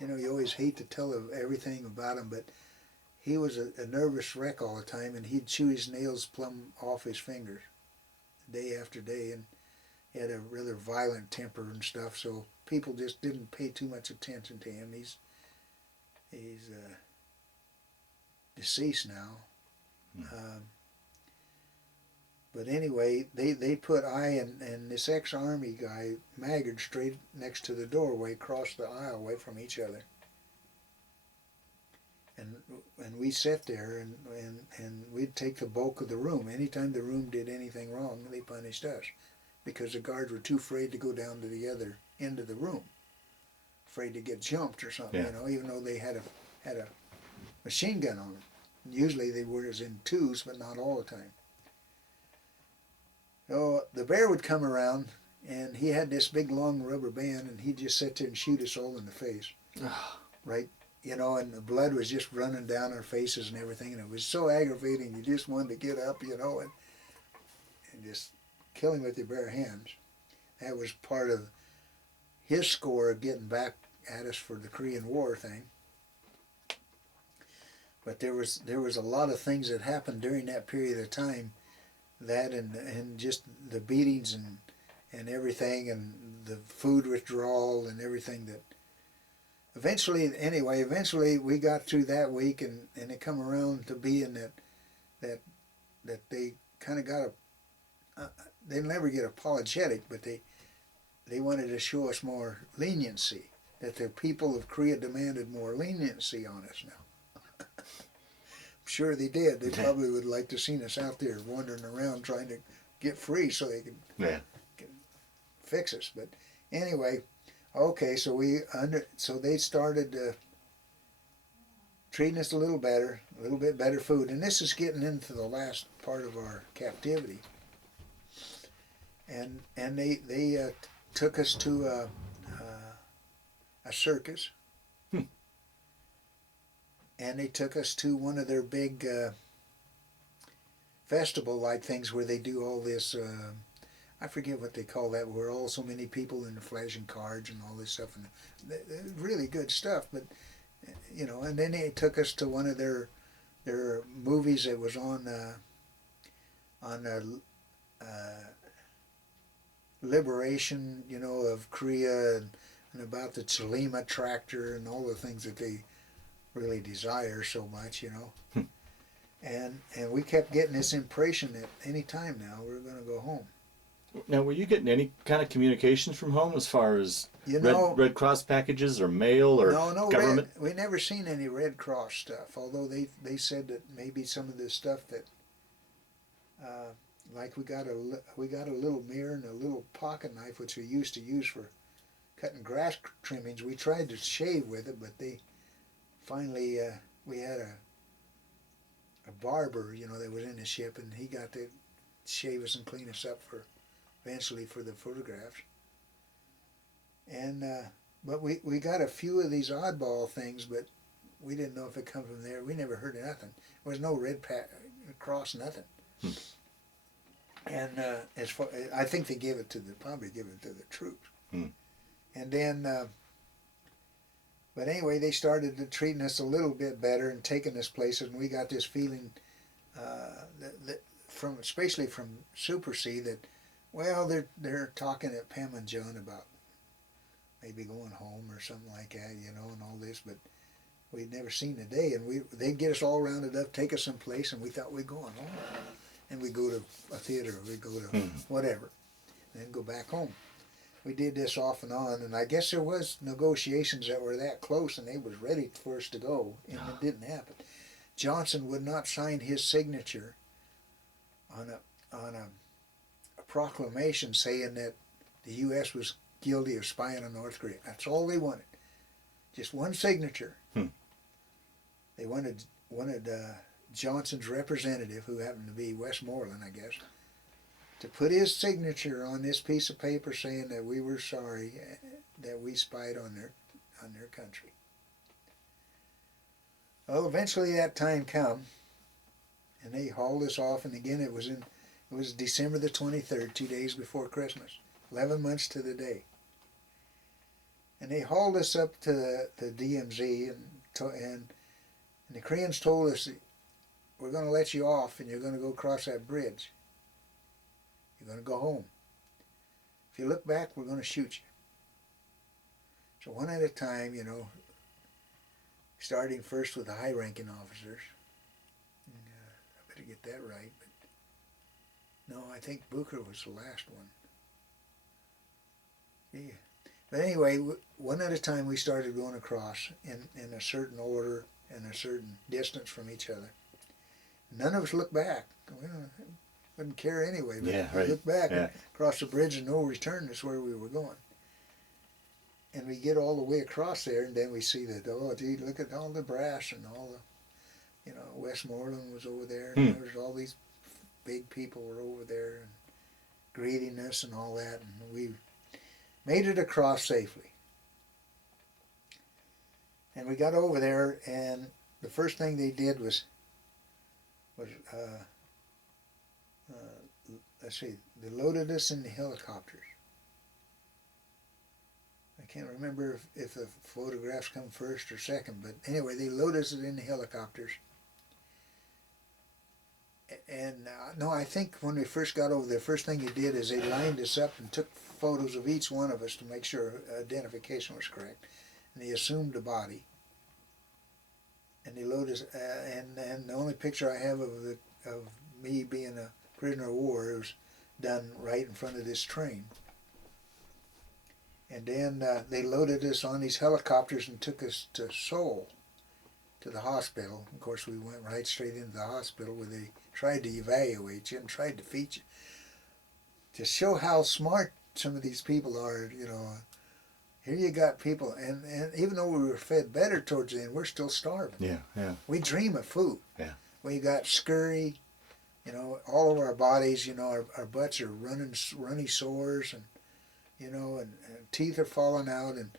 You know, you always hate to tell everything about him, but he was a nervous wreck all the time, and he'd chew his nails plumb off his fingers day after day, and he had a rather violent temper and stuff, so people just didn't pay too much attention to him. He's deceased now. But anyway, they put I and this ex-Army guy, Maggard, straight next to the doorway, across the aisleway from each other. And we sat there, and we'd take the bulk of the room. Anytime the room did anything wrong, they punished us, because the guards were too afraid to go down to the other end of the room, afraid to get jumped or something, you know, even though they had a machine gun on them. Usually they were in twos, but not all the time. So the bear would come around, and he had this big long rubber band, and he'd just sit there and shoot us all in the face, right? You know, and the blood was just running down our faces and everything, and it was so aggravating. You just wanted to get up, you know, and just kill him with your bare hands. That was part of his score of getting back at us for the Korean War thing. But there was a lot of things that happened during that period of time, that and just the beatings and everything, and the food withdrawal and everything, that eventually we got through that week, and it come around to being that they kind of got they'll never get apologetic, but they wanted to show us more leniency, that the people of Korea demanded more leniency on us now. Sure they did. They probably would like to seen us out there wandering around trying to get free so they could fix us. But anyway, okay, so they started treating us a little bit better food, and this is getting into the last part of our captivity. And they took us to a circus. And they took us to one of their big festival-like things where they do all this, I forget what they call that, where all so many people in the flashing cards and all this stuff, and really good stuff. But you know, and then they took us to one of their movies that was on liberation, you know, of Korea, and about the Chalima tractor and all the things that they really desire so much, you know. And we kept getting this impression that any time now we're going to go home. Now, were you getting any kind of communications from home as far as Red Cross packages or mail or government? We never seen any Red Cross stuff, although they said that maybe some of this stuff that, like we got a little mirror and a little pocket knife, which we used to use for cutting grass trimmings. We tried to shave with it, but finally, we had a barber, you know, that was in the ship, and he got to shave us and clean us up eventually for the photographs. And but we got a few of these oddball things, but we didn't know if it come from there. We never heard of nothing. There was no Red Cross, nothing. And as far, I think they probably give it to the troops. And then, but anyway, they started treating us a little bit better and taking us places, and we got this feeling, especially from Super C, that, well, they're talking at Pam and John about maybe going home or something like that, and all this, but we'd never seen a day, and they'd get us all rounded up, take us someplace, and we thought we'd go on home. And we'd go to a theater, or we'd go to whatever, and then go back home. We did this off and on, and I guess there was negotiations that were that close, and they was ready for us to go, and it didn't happen. Johnson would not sign his signature on a proclamation saying that the U.S. was guilty of spying on North Korea. That's all they wanted. Just one signature. They wanted Johnson's representative, who happened to be Westmoreland, I guess, to put his signature on this piece of paper saying that we were sorry that we spied on their country. Well, eventually that time come, and they hauled us off, and again it was December the 23rd, 2 days before Christmas, 11 months to the day. And they hauled us up to the DMZ, and the Koreans told us, we're going to let you off, and you're going to go across that bridge. You're going to go home. If you look back, we're going to shoot you. So one at a time, starting first with the high-ranking officers. I better get that right. But no, I think Booker was the last one. Yeah. But anyway, one at a time we started going across in a certain order and a certain distance from each other. None of us looked back. We wouldn't care anyway. But yeah, right. Look back and across the bridge and no return is where we were going. And we get all the way across there, and then we see that, oh, gee, look at all the brass and all the, Westmoreland was over there, and there was all these big people were over there and greeting us and all that, and we made it across safely. And we got over there, and the first thing they did was let's see, they loaded us in the helicopters. I can't remember if the photographs come first or second, but anyway, they loaded us in the helicopters. And no, I think when we first got over there, the first thing they did is they lined us up and took photos of each one of us to make sure identification was correct. And they assumed a body. And they loaded us, and the only picture I have of me being a prisoner of war was done right in front of this train. And then they loaded us on these helicopters and took us to Seoul, to the hospital. Of course, we went right straight into the hospital where they tried to evaluate you and tried to feed you. To show how smart some of these people are, here you got people, and even though we were fed better towards the end, we're still starving. Yeah. We dream of food. Yeah. We got scurry, all over our bodies, our butts are runny sores, and, and teeth are falling out, and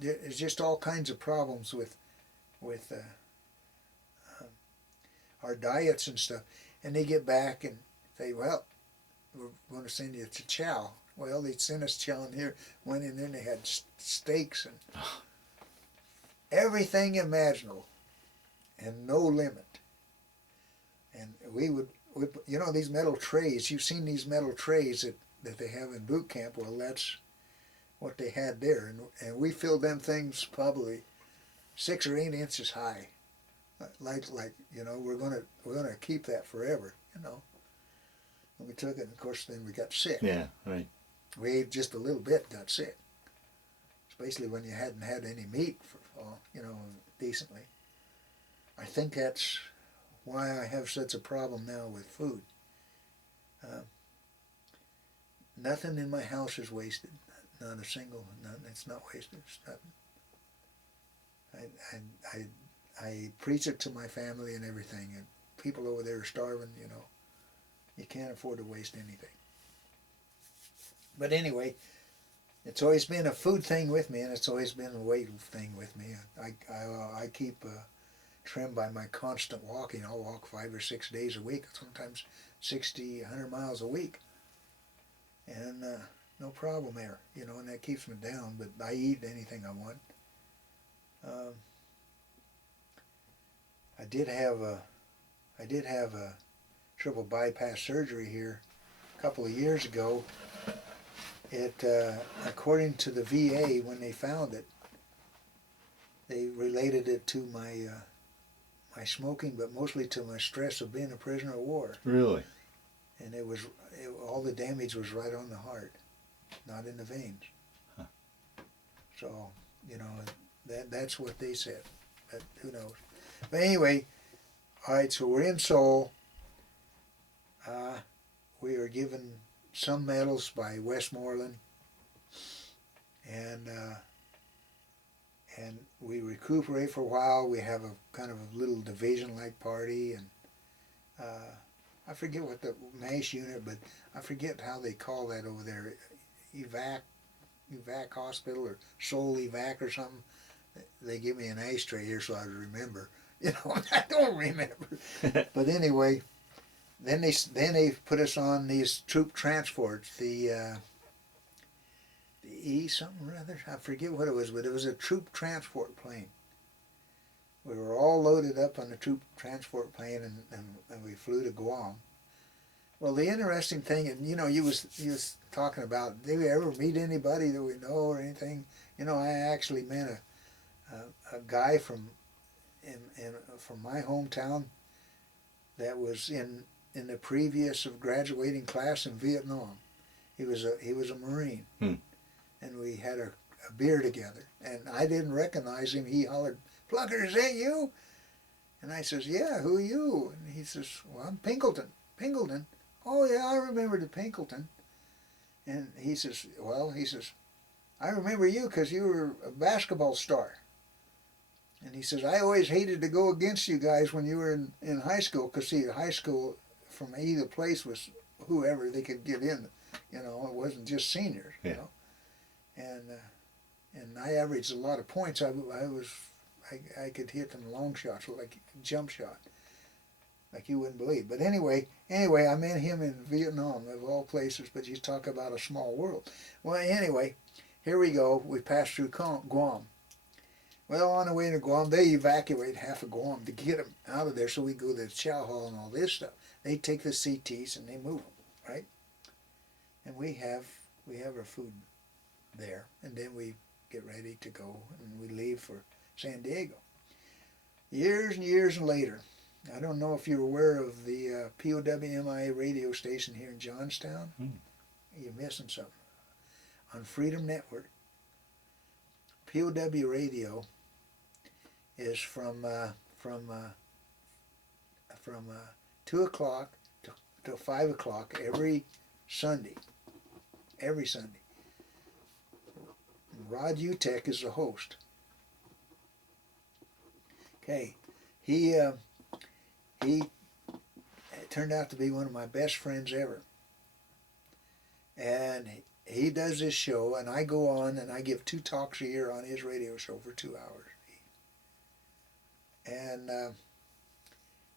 there's just all kinds of problems with our diets and stuff. And they get back and say, well, we're going to send you to chow. Well, they sent us chow in here, went in there, and they had steaks and everything imaginable, and no limit. And we would, these metal trays, you've seen these metal trays that they have in boot camp. Well, that's what they had there. And we filled them things probably 6 or 8 inches high. Like we're gonna keep that forever, And we took it, and of course then we got sick. Yeah, right. We ate just a little bit, got sick. Especially when you hadn't had any meat for decently. I think that's why I have such a problem now with food. Nothing in my house is wasted. Not a single. Nothing. It's not wasted. It's nothing. I preach it to my family and everything. And people over there are starving. You can't afford to waste anything. But anyway, It's always been a food thing with me, and it's always been a weight thing with me. I keep trimmed by my constant walking. I'll walk 5 or 6 days a week, sometimes 60, 100 miles a week. And no problem there, you know, and that keeps me down, but I eat anything I want. I did have a triple bypass surgery here a couple of years ago. It, according to the VA, when they found it, they related it to my my smoking, but mostly to my stress of being a prisoner of war. Really? And all the damage was right on the heart, not in the veins. Huh. So, you know, that's what they said. But who knows? But anyway, all right, so we're in Seoul. We are given some medals by Westmoreland, and we recuperate for a while. We have a kind of a little division-like party, and I forget what the MASH unit, but I forget how they call that over there, evac hospital or Seoul evac or something. They give me an ashtray here so I remember. You know, I don't remember. But anyway, then they put us on these troop transports, the E something or other. I forget what it was, but it was a troop transport plane. We were all loaded up on the troop transport plane, and we flew to Guam. Well, the interesting thing, and you know, you was talking about, did we ever meet anybody that we know or anything? You know, I actually met a guy from my hometown that was in the previous of graduating class in Vietnam. He was a Marine, and we had a beer together. And I didn't recognize him. He hollered, "Plucker, is that you?" And I says, "Yeah, who are you?" And he says, "Well, I'm Pinkleton." Pinkleton? "Oh yeah, I remember the Pinkleton." And he says, "I remember you because you were a basketball star." And he says, "I always hated to go against you guys when you were in high school, because see, high school from either place was whoever they could get in. You know, it wasn't just seniors. Yeah. You know, and I averaged a lot of points. I could hit them long shots, like jump shot, like you wouldn't believe. But anyway, I met him in Vietnam, of all places. But you talk about a small world. Well, anyway, here we go. We passed through Guam. Well, on the way to Guam, they evacuate half of Guam to get them out of there, so we go to the chow hall and all this stuff. They take the CTs and they move them, right? And we have our food there, and then we get ready to go, and we leave for San Diego. Years and years later, I don't know if you're aware of the POWMI radio station here in Johnstown. You're missing something. On Freedom Network, POW radio is from 2 o'clock to 5 o'clock every Sunday. Every Sunday. Rod Utek is the host. Okay, he turned out to be one of my best friends ever, and he does this show, and I go on and I give 2 talks a year on his radio show for 2 hours.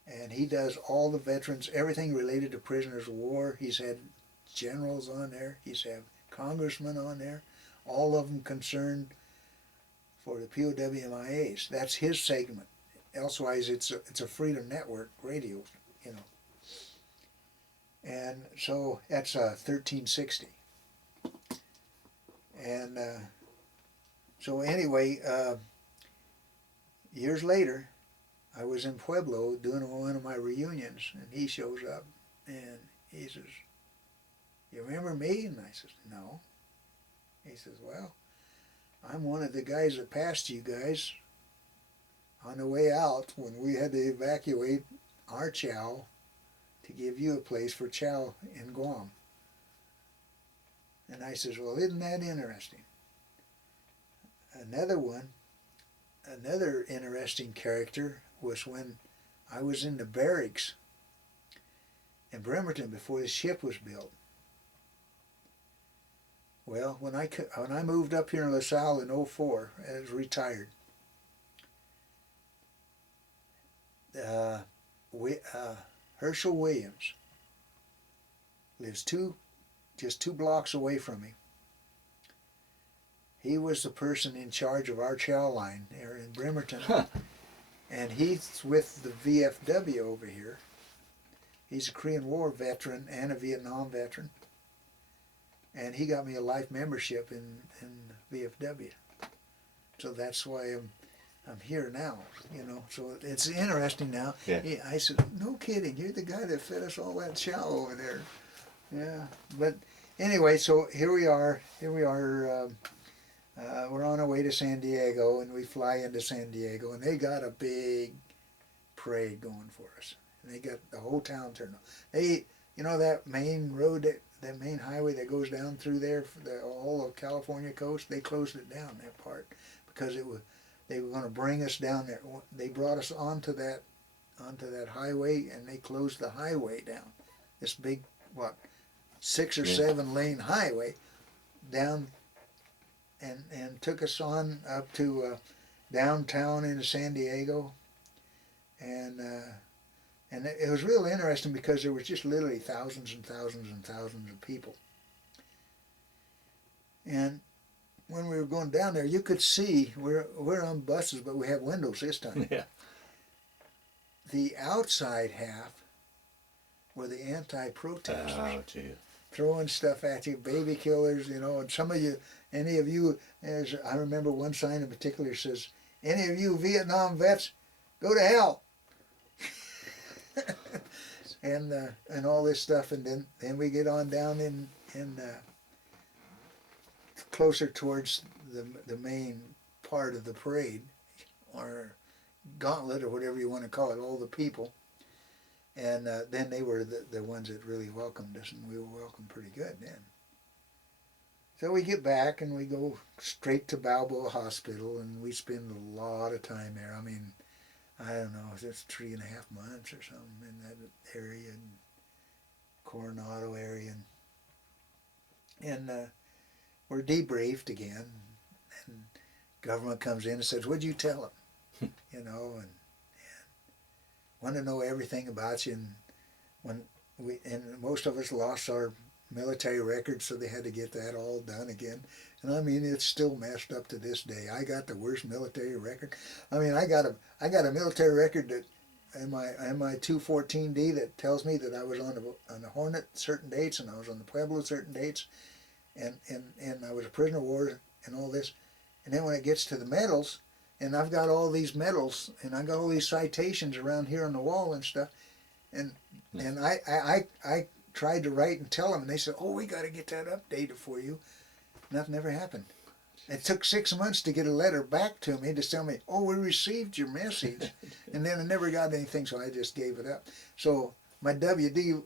And he does all the veterans, everything related to prisoners of war. He's had generals on there. He's had congressmen on there. All of them concerned for the POWMIAs. That's his segment. Elsewise, it's a Freedom Network radio, you know. And so that's 1360. And so anyway, years later, I was in Pueblo doing one of my reunions, and he shows up, and he says, "You remember me?" And I says, "No." He says, "Well, I'm one of the guys that passed you guys on the way out when we had to evacuate our chow to give you a place for chow in Guam." And I says, "Well, isn't that interesting?" Another interesting character was when I was in the barracks in Bremerton before the ship was built. Well, when I moved up here in LaSalle in '04, I was retired. Herschel Williams lives just two blocks away from me. He was the person in charge of our chow line there in Bremerton. Huh. And he's with the VFW over here. He's a Korean War veteran and a Vietnam veteran. And he got me a life membership in VFW. So that's why I'm here now, you know. So it's interesting now. Yeah. I said, no kidding, you're the guy that fed us all that chow over there. Yeah. But anyway, so here we are. We're on our way to San Diego, and we fly into San Diego, and they got a big parade going for us. And they got the whole town turned on. You know that main road, that main highway that goes down through there for the whole of California coast, they closed it down, that part, because they were going to bring us down there. They brought us onto that highway, and they closed the highway down. This big, 6 or 7 lane highway down, and took us on up to downtown into San Diego, and it was real interesting because there was just literally thousands and thousands and thousands of people. And when we were going down there, you could see we're on buses, but we have windows this time. Yeah. The outside half were the anti-protesters. Oh, gee. Throwing stuff at you, baby killers, you know, and some of you, any of you, as I remember one sign in particular says, any of you Vietnam vets, go to hell. and all this stuff, and then we get on down in closer towards the main part of the parade, or gauntlet, or whatever you want to call it, all the people. And then they were the ones that really welcomed us, and we were welcomed pretty good then. So we get back, and we go straight to Balboa Hospital, and we spend a lot of time there. I mean, I don't know, it's 3.5 months or something in that area, in Coronado area. And we're debriefed again, and government comes in and says, what'd you tell them? You know, and want to know everything about you. And most of us lost our military records, so they had to get that all done again. And I mean, it's still messed up to this day. I got the worst military record. I mean, I got a military record that in my 214D that tells me that I was on the Hornet certain dates, and I was on the Pueblo certain dates, and I was a prisoner of war and all this. And then when it gets to the medals, and I've got all these medals, and I got all these citations around here on the wall and stuff, and I tried to write and tell them, and they said, "Oh, we got to get that updated for you." Nothing ever happened. It took 6 months to get a letter back to me to tell me, "Oh, we received your message," and then I never got anything, so I just gave it up. So my WD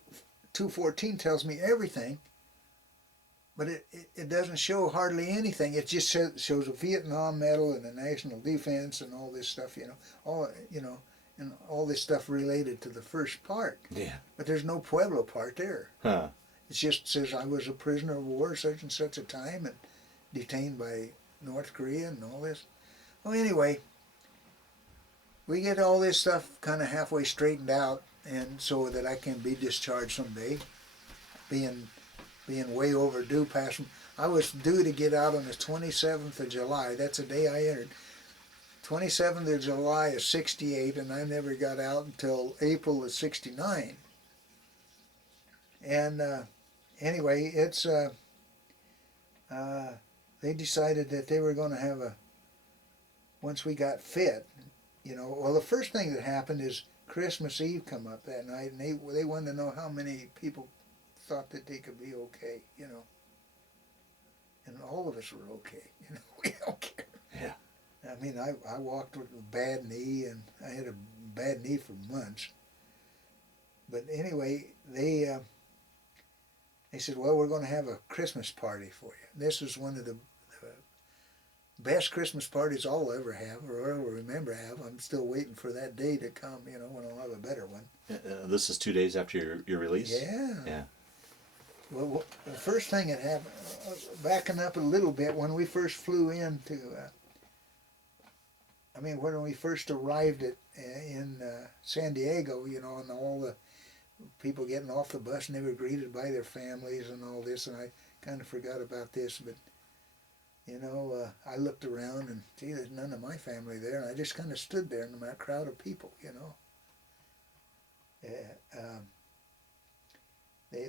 214 tells me everything, but it doesn't show hardly anything. It just shows a Vietnam medal and a national defense and all this stuff, and all this stuff related to the first part. Yeah. But there's no Pueblo part there. Huh. It just says I was a prisoner of war such and such a time and detained by North Korea and all this. Well, anyway, we get all this stuff kind of halfway straightened out, and so that I can be discharged someday, being way overdue. I was due to get out on the 27th of July. That's the day I entered. 27th of July of '68, and I never got out until April of '69. And anyway, it's they decided that they were going to have once we got fit, well, the first thing that happened is Christmas Eve come up that night, and they wanted to know how many people thought that they could be okay, and all of us were okay, we don't care. Yeah. I mean, I walked with a bad knee, and I had a bad knee for months. But anyway, they said, well, we're going to have a Christmas party for you. This was one of the best Christmas parties I'll ever have, or ever remember have. I'm still waiting for that day to come, when I'll have a better one. This is 2 days after your release? Yeah. Yeah. well, the first thing that happened, backing up a little bit, when we first flew into, when we first arrived in San Diego, you know, and all the people getting off the bus and they were greeted by their families and all this, and I kind of forgot about this, but, you know, I looked around and, gee, there's none of my family there, and I just kind of stood there in that crowd of people, you know.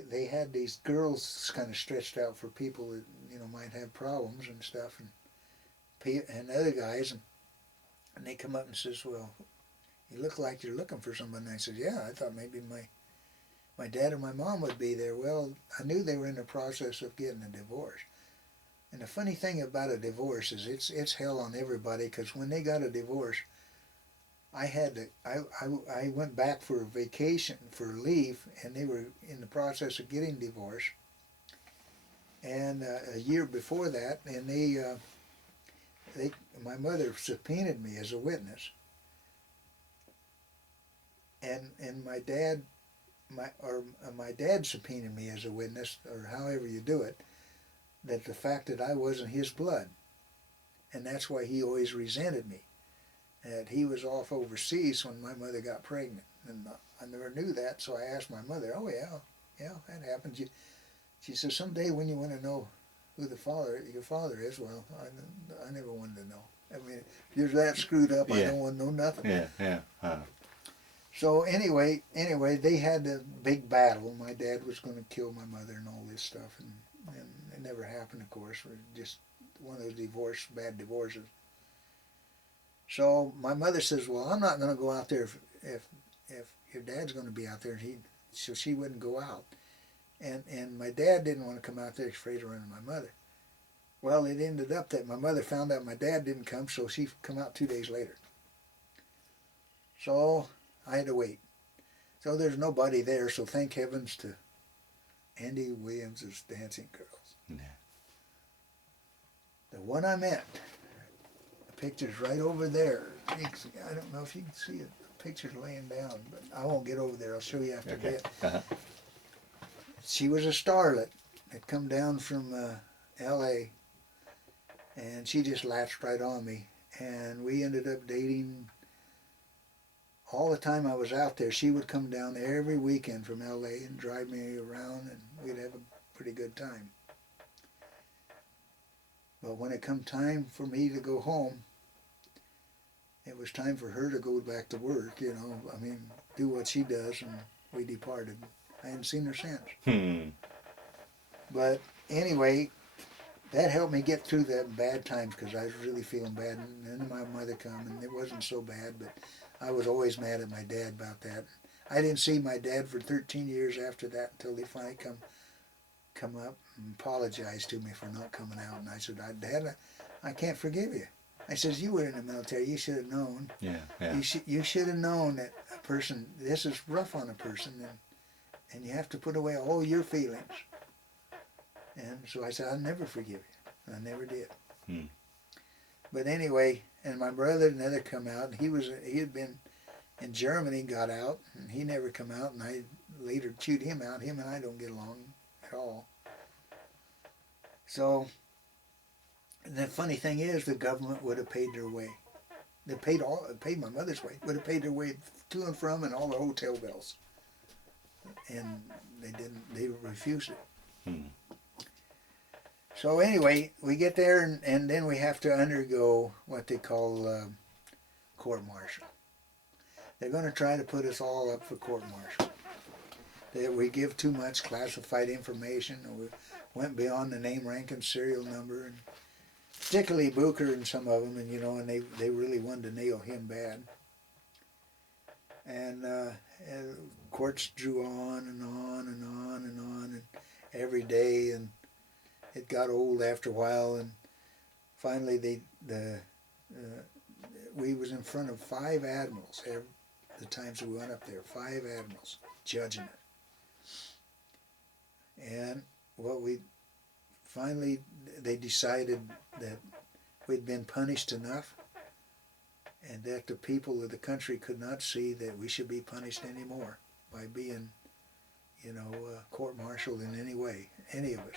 They had these girls kind of stretched out for people that, you know, might have problems and stuff, and other guys, and they come up and says, well, you look like you're looking for someone. And I said, yeah, I thought maybe my dad or my mom would be there. Well, I knew they were in the process of getting a divorce. And the funny thing about a divorce is it's hell on everybody, because when they got a divorce, I went back for a vacation, for leave, and they were in the process of getting divorced. And a year before that, and my mother subpoenaed me as a witness. And my dad subpoenaed me as a witness, or however you do it, that the fact that I wasn't his blood. And that's why he always resented me. That he was off overseas when my mother got pregnant. And I never knew that, so I asked my mother, oh yeah, that happened. She said, someday when you want to know who your father is, well, I never wanted to know. I mean, if you're that screwed up, I don't want to know nothing. Yeah. So anyway, they had a big battle. My dad was going to kill my mother and all this stuff, and it never happened, of course. It was just one of those bad divorces. So my mother says, well, I'm not going to go out there if your dad's going to be out there. So she wouldn't go out. And my dad didn't want to come out there, afraid of running my mother. Well, it ended up that my mother found out my dad didn't come, so she come out 2 days later. So I had to wait. So there's nobody there, so thank heavens to Andy Williams' Dancing Girls. Yeah. The one I met, the picture's right over there. I don't know if you can see it. The picture's laying down, but I won't get over there. I'll show you after a bit. Uh-huh. She was a starlet that come down from L.A., and she just latched right on me. And we ended up dating all the time I was out there. She would come down every weekend from L.A. and drive me around, and we'd have a pretty good time. But when it come time for me to go home, it was time for her to go back to work, you know. I mean, do what she does, and we departed. I haven't seen her since. But anyway, that helped me get through that bad times, because I was really feeling bad. And then my mother come, and it wasn't so bad, but I was always mad at my dad about that. I didn't see my dad for 13 years after that, until he finally come up and apologized to me for not coming out. And I said, Dad, I can't forgive you. I says, you were in the military, you should have known. Yeah. You should have known that a person, this is rough on a person, and you have to put away all your feelings. And so I said, I'll never forgive you. I never did. But anyway, and my brother never come out. He had been in Germany, got out, and he never come out, and I later chewed him out. Him and I don't get along at all. So, and the funny thing is, the government would have paid their way. They paid my mother's way. Would have paid their way to and from, and all the hotel bills. And they didn't. They refused it. So anyway, we get there, and then we have to undergo what they call court-martial. They're going to try to put us all up for court-martial. That we give too much classified information, or we went beyond the name, rank, and serial number, and particularly Booker and some of them, and you know, and they really wanted to nail him bad. And courts drew on and on and on and on, and every day, and it got old after a while, and finally we was in front of 5 admirals the times we went up there, 5 admirals judging it. And they decided that we'd been punished enough, and that the people of the country could not see that we should be punished anymore by being court-martialed in any way, any of us.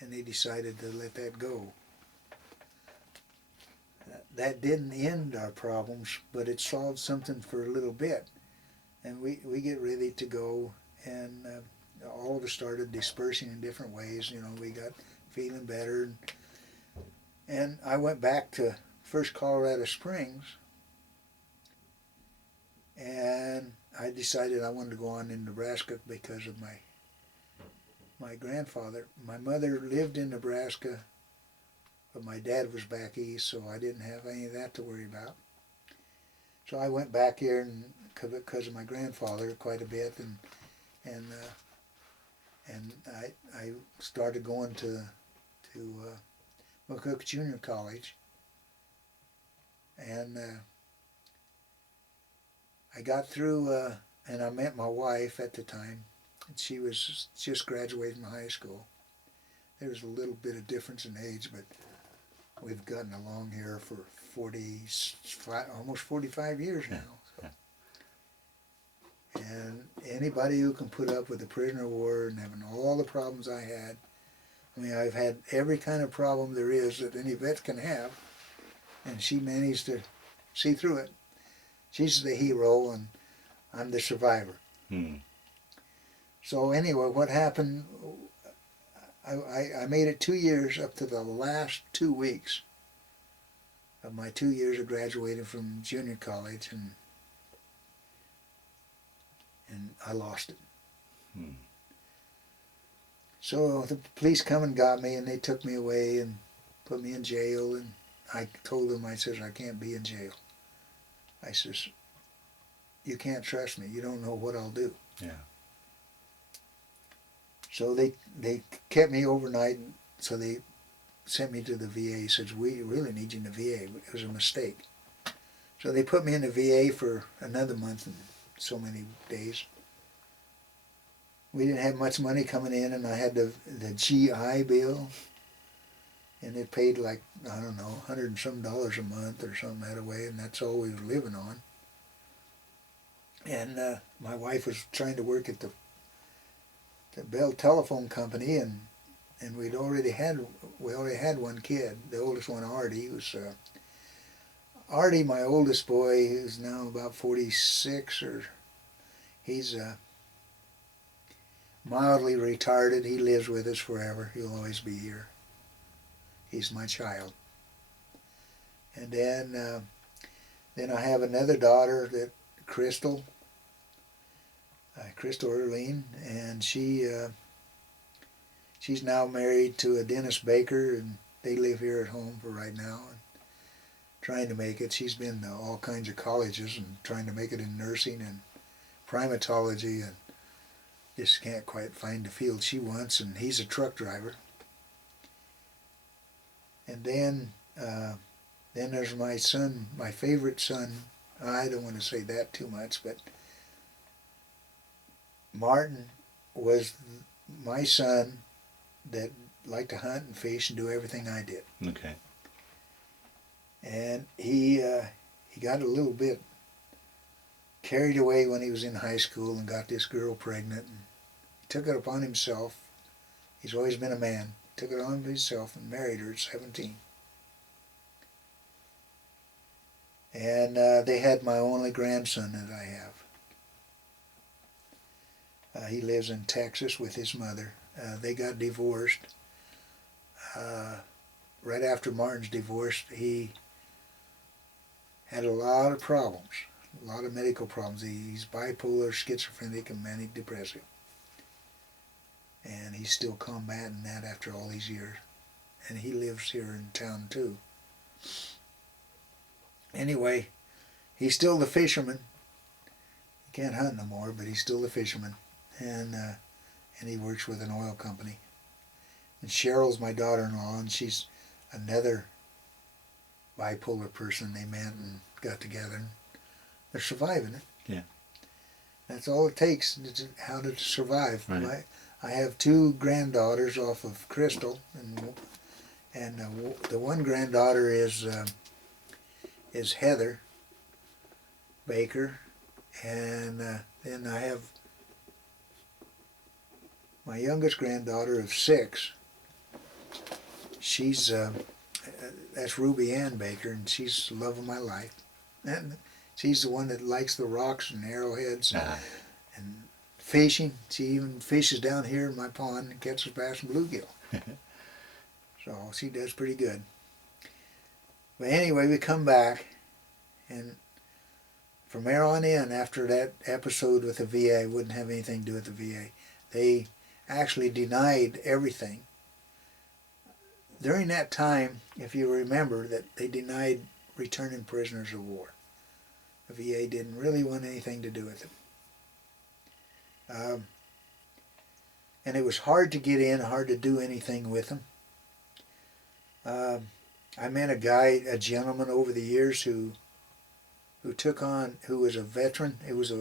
And they decided to let that go. That didn't end our problems, but it solved something for a little bit. And we get ready to go, and all of us started dispersing in different ways. We got feeling better. And I went back to first Colorado Springs, and I decided I wanted to go on in Nebraska because of my grandfather. My mother lived in Nebraska, but my dad was back east, so I didn't have any of that to worry about. So I went back here and because of my grandfather quite a bit, and I started going to McCook Junior College, and I got through, and I met my wife at the time, and she was just graduating from high school. There was a little bit of difference in age, but we've gotten along here for almost 45 years now. So. And anybody who can put up with the prisoner of war and having all the problems I had, I've had every kind of problem there is that any vet can have, and she managed to see through it. She's the hero, and I'm the survivor. So anyway, what happened, I made it 2 years up to the last 2 weeks of my 2 years of graduating from junior college, and I lost it. So the police come and got me, and they took me away and put me in jail, and I told them, I says, I can't be in jail. I says, you can't trust me. You don't know what I'll do. Yeah. So they kept me overnight, so they sent me to the VA. Says, we really need you in the VA. It was a mistake. So they put me in the VA for another month and so many days. We didn't have much money coming in, and I had the GI Bill, and it paid like, I don't know, $100 and some a month or something that way, and that's all we were living on. And my wife was trying to work at the Bell Telephone Company, and we already had one kid, the oldest one, Artie. Artie, my oldest boy, who's now about 46, he's mildly retarded. He lives with us forever. He'll always be here. He's my child. And then I have another daughter, that Crystal Erline, and she's now married to a Dennis Baker, and they live here at home for right now, and trying to make it. She's been to all kinds of colleges and trying to make it in nursing and primatology, and just can't quite find the field she wants, and he's a truck driver. And then there's my son, my favorite son. I don't want to say that too much, but Martin was my son that liked to hunt and fish and do everything I did. Okay. And he got a little bit carried away when he was in high school and got this girl pregnant, and he took it upon himself. He's always been a man. Took it on himself and married her at 17. And they had my only grandson that I have. He lives in Texas with his mother. They got divorced. Right after Martin's divorce, he had a lot of problems, a lot of medical problems. He's bipolar, schizophrenic, and manic depressive. And he's still combating that after all these years. And he lives here in town too. Anyway, he's still the fisherman. He can't hunt no more, but he's still the fisherman. And he works with an oil company. And Cheryl's my daughter-in-law, and she's another bipolar person. They met and got together. And they're surviving it. Yeah. That's all it takes, how to survive. Right. I have 2 granddaughters off of Crystal, and the one granddaughter is Heather Baker, and then I have my youngest granddaughter of 6, she's, that's Ruby Ann Baker, and she's the love of my life. And she's the one that likes the rocks and arrowheads and fishing. She even fishes down here in my pond and catches bass and bluegill. So she does pretty good. But anyway, we come back, and from there on in, after that episode with the VA, I wouldn't have anything to do with the VA. They actually denied everything. During that time, if you remember, that they denied returning prisoners of war. The VA didn't really want anything to do with it. And it was hard to get in, hard to do anything with them. I met a gentleman over the years who took on, who was a veteran. He was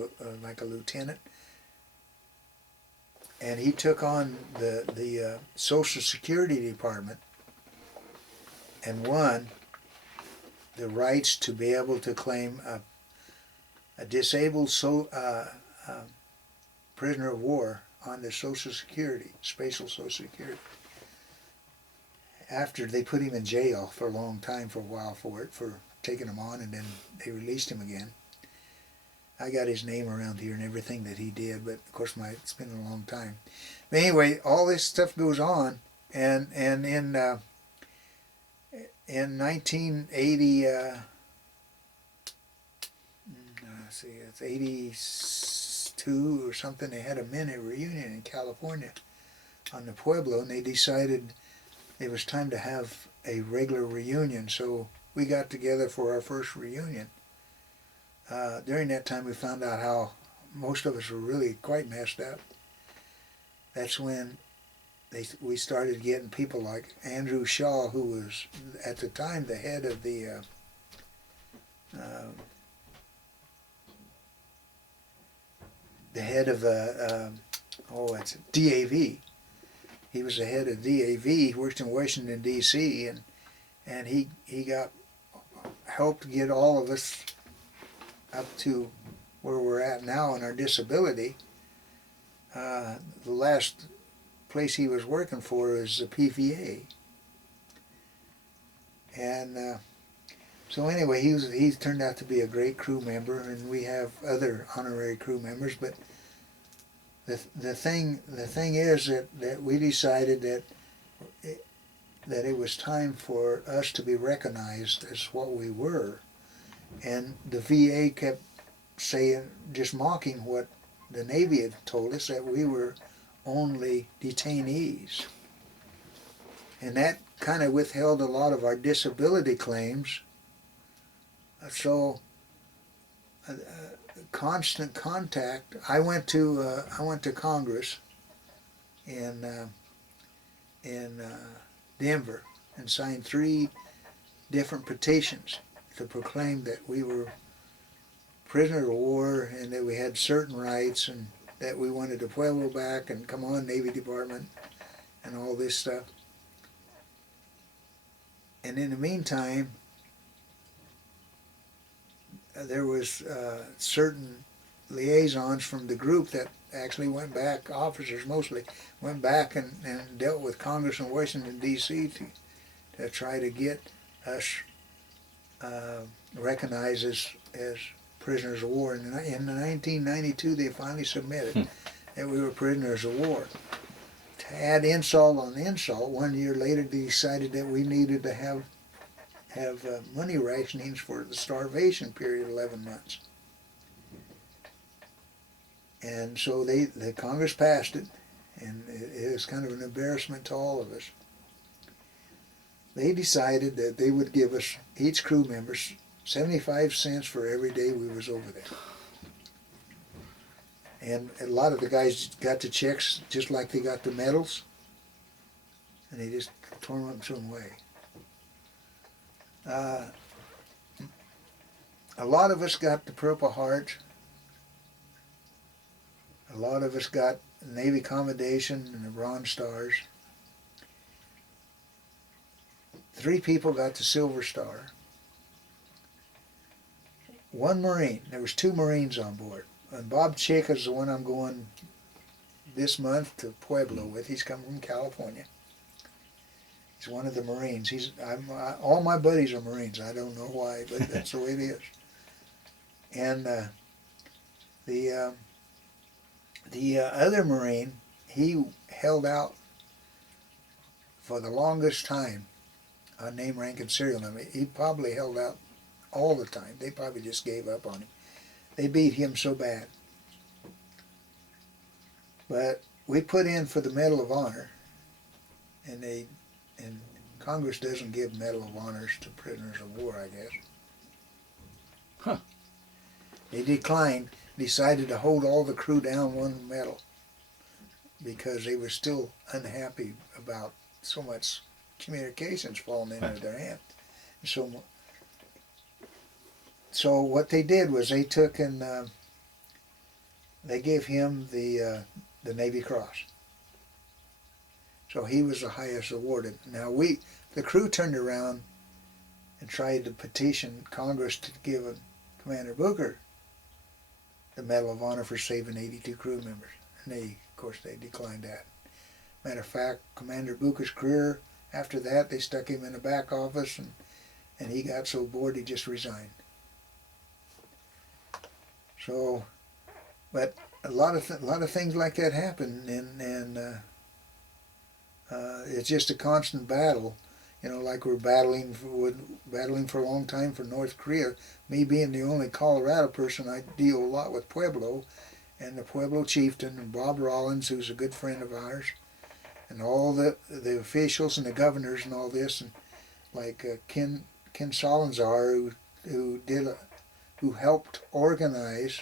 like a lieutenant, and he took on the Social Security Department and won the rights to be able to claim a disabled prisoner of war on the Social Security, Special Social Security. After they put him in jail for a long time, for a while for taking him on, and then they released him again. I got his name around here and everything that he did, but of course it's been a long time. But anyway, all this stuff goes on, and in 1980, it's 82 or something, they had a mini reunion in California on the Pueblo, and they decided it was time to have a regular reunion, so we got together for our first reunion. During that time, we found out how most of us were really quite messed up. That's when we started getting people like Andrew Shaw, who was at the time the head of the it's DAV. He was the head of DAV. He worked in Washington D.C. and he helped get all of us up to where we're at now in our disability. The last place he was working for is the PVA. And so anyway, he turned out to be a great crew member, and we have other honorary crew members. But the thing is that we decided that it was time for us to be recognized as what we were, and the VA kept saying, just mocking what the Navy had told us, that we were only detainees, and that kind of withheld a lot of our disability claims. So constant contact. I went to Congress in Denver and signed 3 different petitions to proclaim that we were prisoner of war and that we had certain rights and that we wanted the Pueblo back and come on, Navy Department, and all this stuff. And in the meantime, there was certain liaisons from the group that actually went back, officers mostly, went back and dealt with Congress in Washington, D.C. to try to get us recognized as prisoners of war. And in 1992, they finally submitted that we were prisoners of war. To add insult on insult, 1 year later they decided that we needed to have money rationings for the starvation period, 11 months. And so the Congress passed it, and it was kind of an embarrassment to all of us. They decided that they would give us, each crew member, 75 cents for every day we was over there. And a lot of the guys got the checks just like they got the medals, and they just tore them up and threw them away. A lot of us got the Purple Heart. A lot of us got Navy Commendation and the Bronze Stars. 3 people got the Silver Star. 1 Marine. There was 2 Marines on board. And Bob Chick is the one I'm going this month to Pueblo with. He's come from California. He's one of the Marines. All my buddies are Marines. I don't know why, but that's the way it is. And the other Marine, he held out for the longest time on name, rank, and serial number. He probably held out all the time. They probably just gave up on him. They beat him so bad. But we put in for the Medal of Honor, and Congress doesn't give Medal of Honors to prisoners of war, I guess. Huh. They decided to hold all the crew down one medal because they were still unhappy about so much communications falling into their hand. So what they did was they took and they gave him the Navy Cross. So he was the highest awarded. Now the crew turned around and tried to petition Congress to give Commander Booker the Medal of Honor for saving 82 crew members. And of course, they declined that. Matter of fact, Commander Booker's career, after that, they stuck him in the back office, and he got so bored he just resigned. So, but a lot of things like that happen, and it's just a constant battle. You know, like we're battling for a long time for North Korea. Me being the only Colorado person, I deal a lot with Pueblo, and the Pueblo chieftain, and Bob Rollins, who's a good friend of ours, and all the officials and the governors and all this, and like Ken Solenzar, who helped organize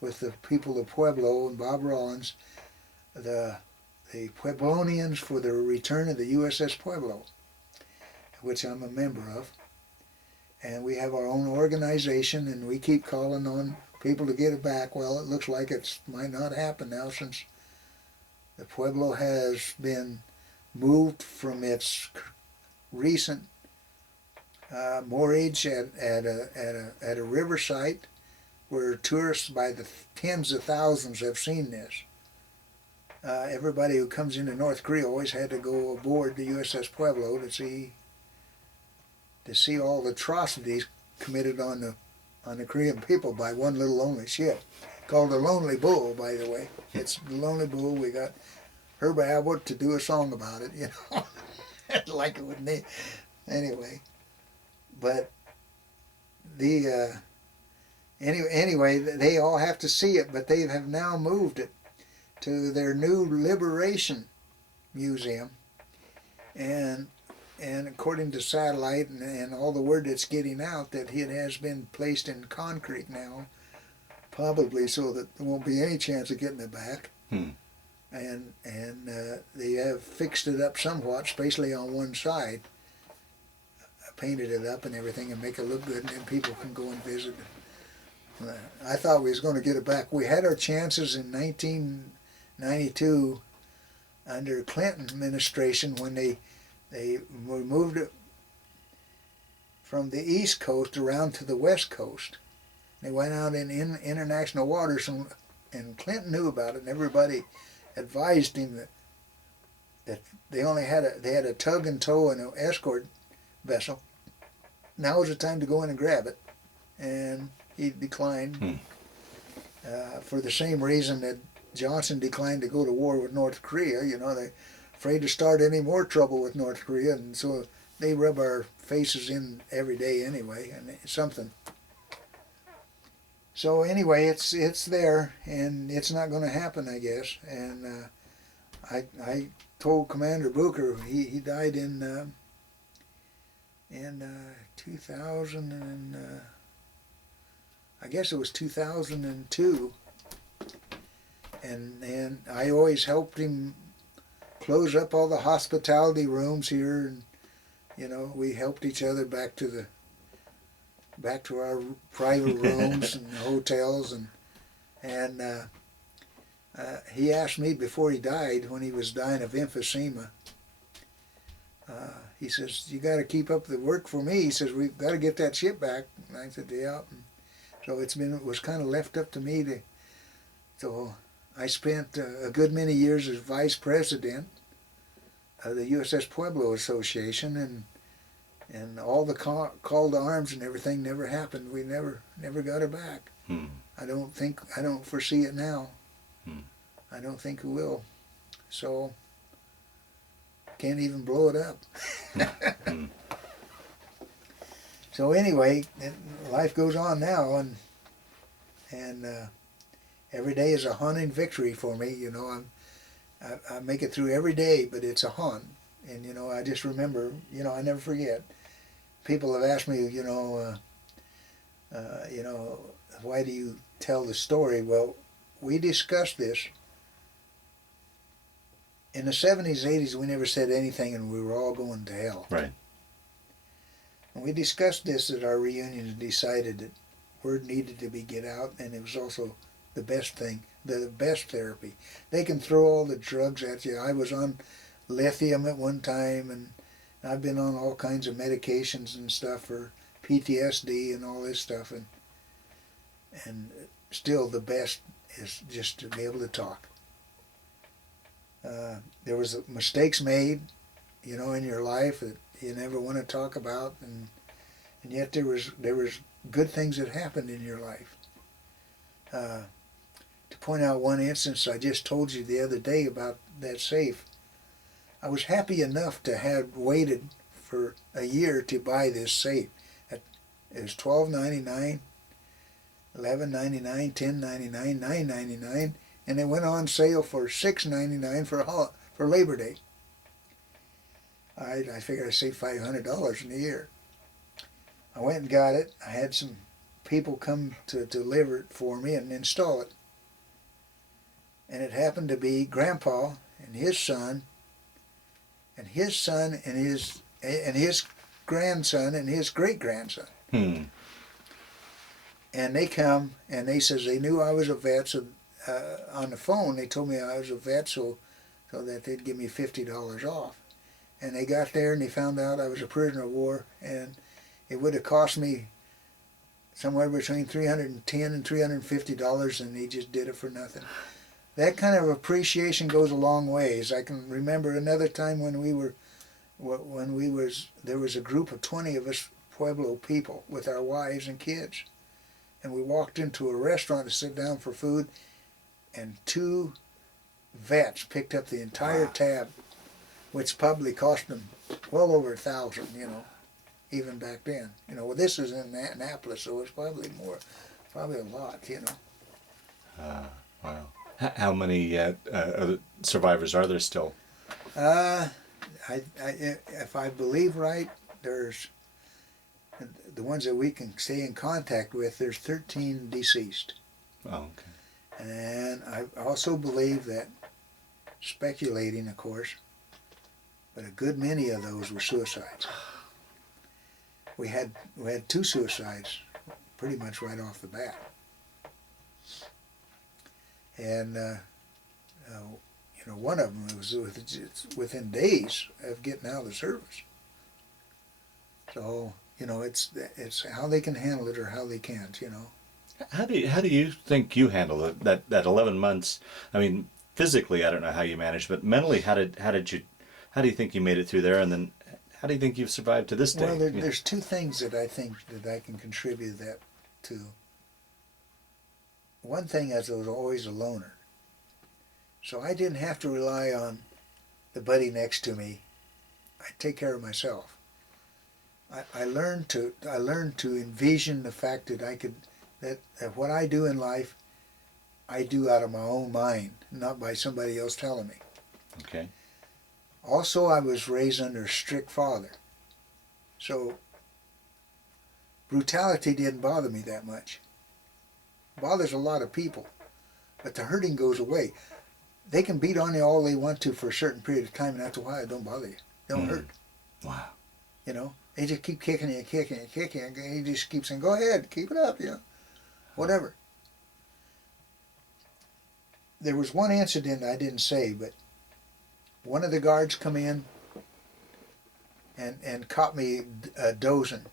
with the people of Pueblo, and Bob Rollins, the Pueblonians for the return of the USS Pueblo, which I'm a member of. And we have our own organization, and we keep calling on people to get it back. Well, it looks like it might not happen now, since the Pueblo has been moved from its recent moorage at a river site where tourists by the tens of thousands have seen this. Everybody who comes into North Korea always had to go aboard the USS Pueblo to see all the atrocities committed on the Korean people by one little lonely ship, called the Lonely Bull, by the way. It's the Lonely Bull. We got Herb Abbott to do a song about it, you know, like it would need. Anyway, but anyway, they all have to see it, but they have now moved it to their new Liberation Museum, and according to satellite and all the word that's getting out, that it has been placed in concrete now, probably so that there won't be any chance of getting it back. And they have fixed it up somewhat, especially on one side, painted it up and everything and make it look good, and then people can go and visit it. I thought we was going to get it back. We had our chances in 1992 under Clinton administration when they moved it from the East Coast around to the West Coast. They went out in international waters, and Clinton knew about it, and everybody advised him that they had a tug and tow and an escort vessel. Now was the time to go in and grab it, and he declined for the same reason that Johnson declined to go to war with North Korea. You know, they're afraid to start any more trouble with North Korea, and so they rub our faces in every day anyway, and it's something. So anyway, it's there, and it's not going to happen, I guess. And I told Commander Booker, he died in 2000 and I guess it was 2002, and I always helped him close up all the hospitality rooms here, and you know, we helped each other back to our private rooms and hotels, and he asked me before he died, when he was dying of emphysema, he says, "You got to keep up the work for me." He says, "We've got to get that ship back." And I said, "Yeah." So it was kind of left up to me so I spent a good many years as vice president of the USS Pueblo Association, and all the call to arms and everything never happened. We never got it back. I don't foresee it now. I don't think we will. So can't even blow it up. So anyway, life goes on now, and every day is a hunting victory for me. You know, I make it through every day, but it's a hunt. And you know, I just remember. You know, I never forget. People have asked me, you know, why do you tell the story? Well, we discussed this. In the 70s, 80s, we never said anything, and we were all going to hell. Right. And we discussed this at our reunion and decided that word needed to be get out, and it was also the best thing, the best therapy. They can throw all the drugs at you. I was on lithium at one time, and I've been on all kinds of medications and stuff for PTSD and all this stuff, and still the best is just to be able to talk. There was mistakes made, you know, in your life that you never want to talk about, and yet there was good things that happened in your life. To point out one instance I just told you the other day about that safe, I was happy enough to have waited for a year to buy this safe. It was $12.99, $11.99, $10.99, $9.99, and it went on sale for $6.99 for Labor Day. I figured I saved $500 in a year. I went and got it. I had some people come to deliver it for me and install it. And it happened to be Grandpa and his son, and his son and his grandson and his great-grandson. And they come and they says they knew I was a vet, so on the phone they told me I was a vet, so that they'd give me $50 off. And they got there and they found out I was a prisoner of war, and it would have cost me somewhere between $310 and $350, and they just did it for nothing. That kind of appreciation goes a long ways. I can remember another time when there was a group of 20 of us Pueblo people with our wives and kids, and we walked into a restaurant to sit down for food, and 2 vets picked up the entire tab, which probably cost them well over $1,000, you know, even back then. You know, well, this was in Annapolis, so it's probably more, probably a lot, you know. Wow. How many other survivors are there still? If I believe right, there's the ones that we can stay in contact with. There's 13 deceased. Oh, okay. And I also believe that, speculating, of course, but a good many of those were suicides. We had 2 suicides, pretty much right off the bat. And you know, one of them was within days of getting out of the service. So you know, it's how they can handle it or how they can't. You know. How do you think you handle it? That 11 months? I mean, physically, I don't know how you managed, but mentally, how do you think you made it through there? And then, how do you think you've survived to this day? Well, there's 2 things that I think that I can contribute that to. One thing is I was always a loner, so I didn't have to rely on the buddy next to me. I take care of myself. I learned to envision the fact that that what I do in life, I do out of my own mind, not by somebody else telling me. Okay. Also, I was raised under a strict father, so brutality didn't bother me that much. It bothers a lot of people, but the hurting goes away. They can beat on you all they want to for a certain period of time, and after a while it don't bother you. It don't hurt. Wow. You know, they just keep kicking you, and he just keeps saying, go ahead, keep it up, you know, whatever. There was one incident I didn't say, but one of the guards come in and caught me dozing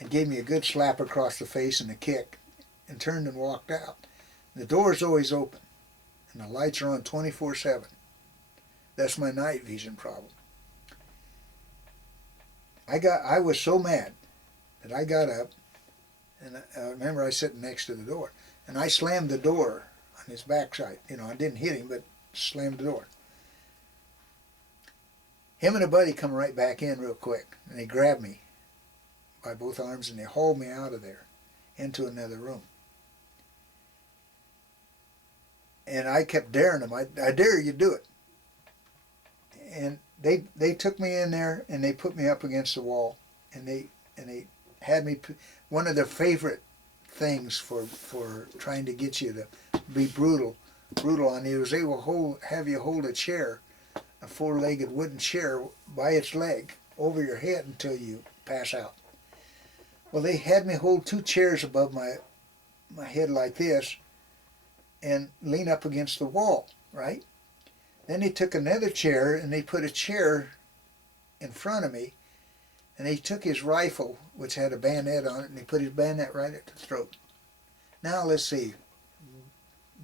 and gave me a good slap across the face and a kick and turned and walked out. The door's always open, and the lights are on 24/7. That's my night vision problem. I was so mad that I got up, and I remember I was sitting next to the door, and I slammed the door on his backside. You know, I didn't hit him, but slammed the door. Him and a buddy come right back in real quick, and they grabbed me by both arms, and they hauled me out of there into another room. And I kept daring them. I dare you to do it. And they took me in there, and they put me up against the wall, and they had me. One of their favorite things for trying to get you to be brutal on you was they will have you hold a chair, a four-legged wooden chair, by its leg over your head until you pass out. Well, they had me hold two chairs above my head like this and lean up against the wall, right? Then they took another chair and they put a chair in front of me, and he took his rifle, which had a bayonet on it, and he put his bayonet right at the throat. Now let's see,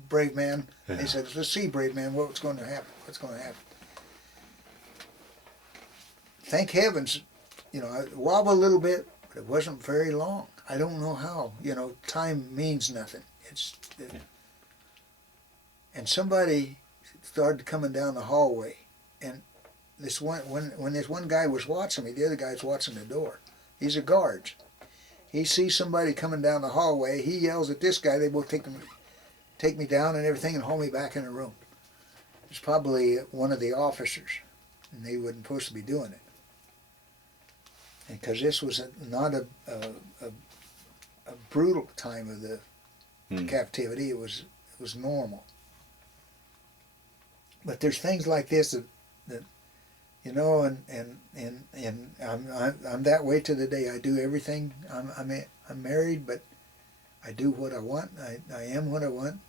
brave man. Yeah. They said, let's see, brave man, what's going to happen? What's going to happen? Thank heavens, you know, I wobbled a little bit, but it wasn't very long. I don't know how. You know, time means nothing. Yeah. And somebody started coming down the hallway, and this one, when this one guy was watching me, the other guy's watching the door. These are guards. He sees somebody coming down the hallway. He yells at this guy. They both take me down and everything and haul me back in the room. It's probably one of the officers, and they weren't supposed to be doing it. And because this was not a brutal time of the captivity, it was normal. But there's things like this that you know, and I'm that way to the day. I do everything. I'm married, but I do what I want. I am what I want.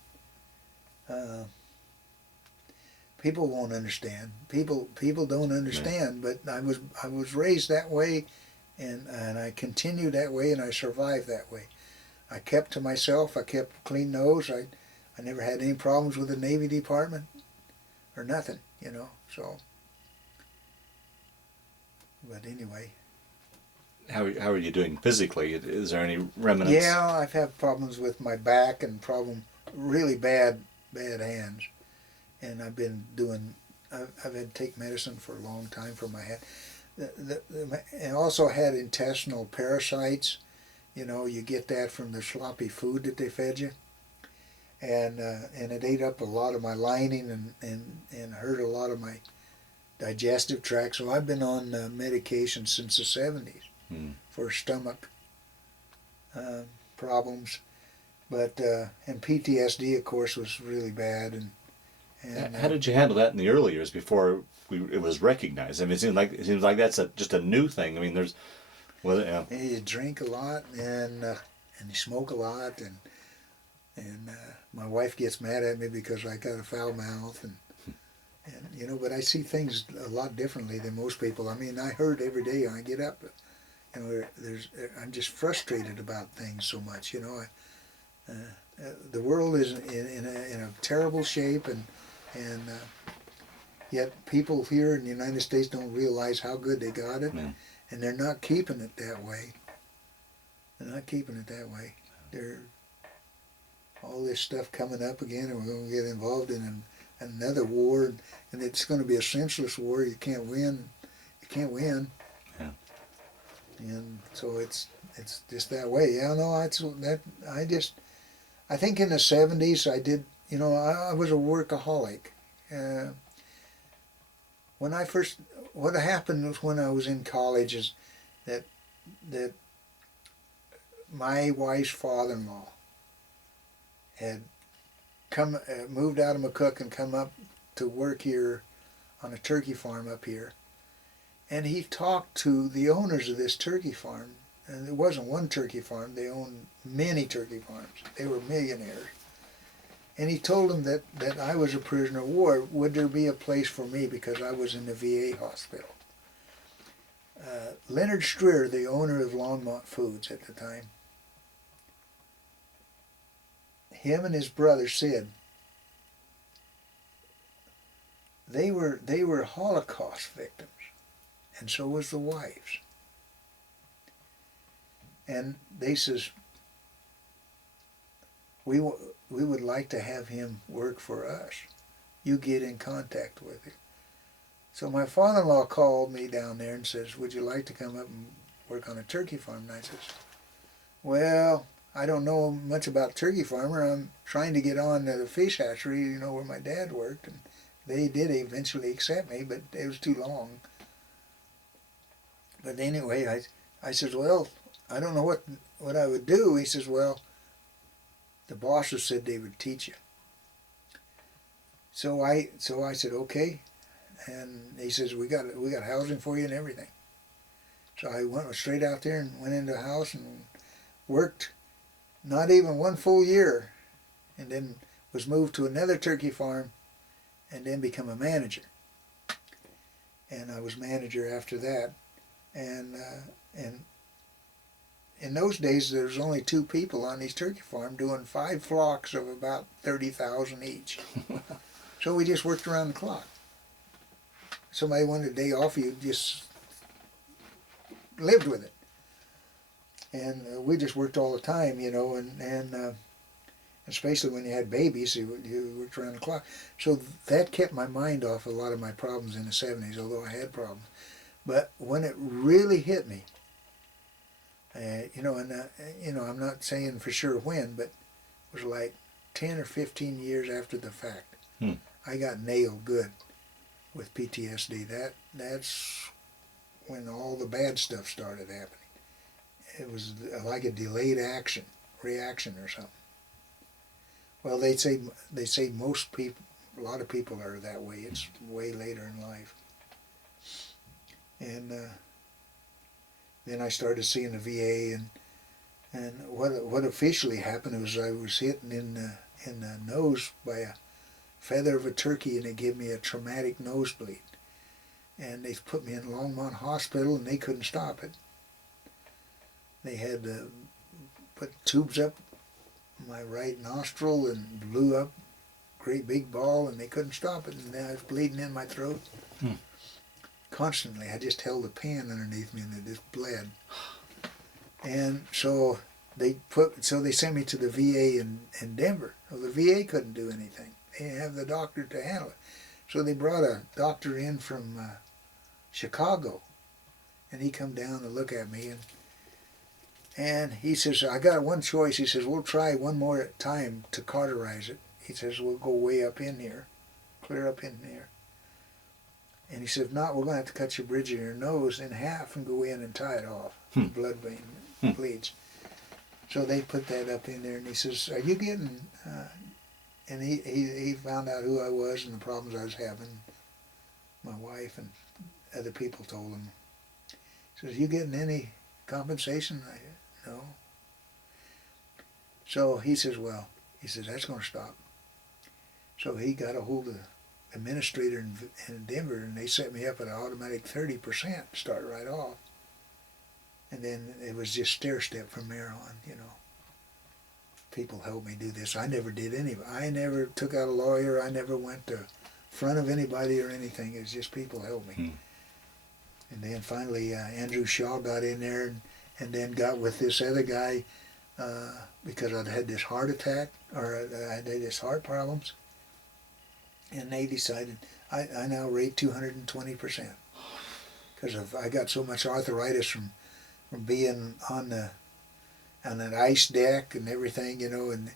People won't understand. People don't understand. But I was raised that way, and I continue that way, and I survived that way. I kept to myself. I kept clean nose. I never had any problems with the Navy Department or nothing, you know. So, but anyway. How are you doing physically? Is there any remnants? Yeah, I've had problems with my back and really bad hands, and I've been I've had to take medicine for a long time for my head. And also had intestinal parasites. You know, you get that from the sloppy food that they fed you, and it ate up a lot of my lining and hurt a lot of my digestive tract. So I've been on medication since the 70s for stomach problems, but and PTSD, of course, was really bad. And how did you handle that in the early years before it was recognized? I mean, it seems like that's just a new thing. I mean, there's you drink a lot and you smoke a lot, and my wife gets mad at me because I got a foul mouth, and you know, but I see things a lot differently than most people. I mean, I hurt every day when I get up. You know, I'm just frustrated about things so much. You know, the world is in a terrible shape, and yet people here in the United States don't realize how good they got it, and they're not keeping it that way. They're not keeping it that way. They're all this stuff coming up again, and we're going to get involved in another war, and it's going to be a senseless war. You can't win. You can't win. Yeah. And so it's just that way. Yeah, no, I think in the 70s I did, you know, I was a workaholic. What happened was when I was in college is that my wife's father-in-law had moved out of McCook and come up to work here on a turkey farm up here. And he talked to the owners of this turkey farm, and it wasn't one turkey farm, they owned many turkey farms. They were millionaires. And he told them that I was a prisoner of war. Would there be a place for me because I was in the VA hospital? Leonard Streer, the owner of Longmont Foods at the time, him and his brother Sid, they were Holocaust victims, and so was the wives. And they says, we would like to have him work for us. You get in contact with him. So my father-in-law called me down there and says, would you like to come up and work on a turkey farm? And I says, well, I don't know much about turkey farmer. I'm trying to get on to the fish hatchery, you know, where my dad worked. And they did eventually accept me, but it was too long. But anyway, I says, well, I don't know what I would do. He says, well, the bosses said they would teach you. So I said, okay. And he says, we got housing for you and everything. So I went straight out there and went into a house and worked not even one full year, and then was moved to another turkey farm and then become a manager. And I was manager after that. And in those days, there was only 2 people on these turkey farms doing 5 flocks of about 30,000 each. So we just worked around the clock. Somebody wanted a day off, you just lived with it. And we just worked all the time, you know, and especially when you had babies, you worked around the clock. So that kept my mind off a lot of my problems in the 70s, although I had problems. But when it really hit me, you know, and you know, I'm not saying for sure when, but it was like 10 or 15 years after the fact. I got nailed good with PTSD. That's when all the bad stuff started happening. It was like a delayed reaction or something. Well, they say most people, a lot of people are that way. It's way later in life. And then I started seeing the VA, and what officially happened was I was hit in the nose by a feather of a turkey, and they gave me a traumatic nosebleed. And they put me in Longmont Hospital, and they couldn't stop it. They had to put tubes up my right nostril and blew up a great big ball, and they couldn't stop it. And then I was bleeding in my throat. Constantly. I just held a pan underneath me, and it just bled. And so they sent me to the VA in Denver. Well, the VA couldn't do anything. They didn't have the doctor to handle it. So they brought a doctor in from Chicago, and he come down to look at me, and he says, I got one choice. He says, we'll try one more time to cauterize it. He says, we'll go way up in here, clear up in here. And he said, if not, we're going to have to cut your bridge of your nose in half and go in and tie it off. The blood vein bleeds. So they put that up in there, and he says, are you getting... and he found out who I was and the problems I was having. My wife and other people told him. He says, you getting any compensation? I said, no. So he says, well, that's going to stop. So he got a hold of the administrator in Denver, and they set me up at an automatic 30% to start right off. And then it was just stair-step from there on, you know. People helped me do this. I never did any. I never took out a lawyer. I never went to front of anybody or anything. It was just people helped me. And then finally Andrew Shaw got in there and then got with this other guy because I'd had this heart attack, or I had this heart problems. And they decided I now rate 220% because I got so much arthritis from being on an ice deck and everything, you know. And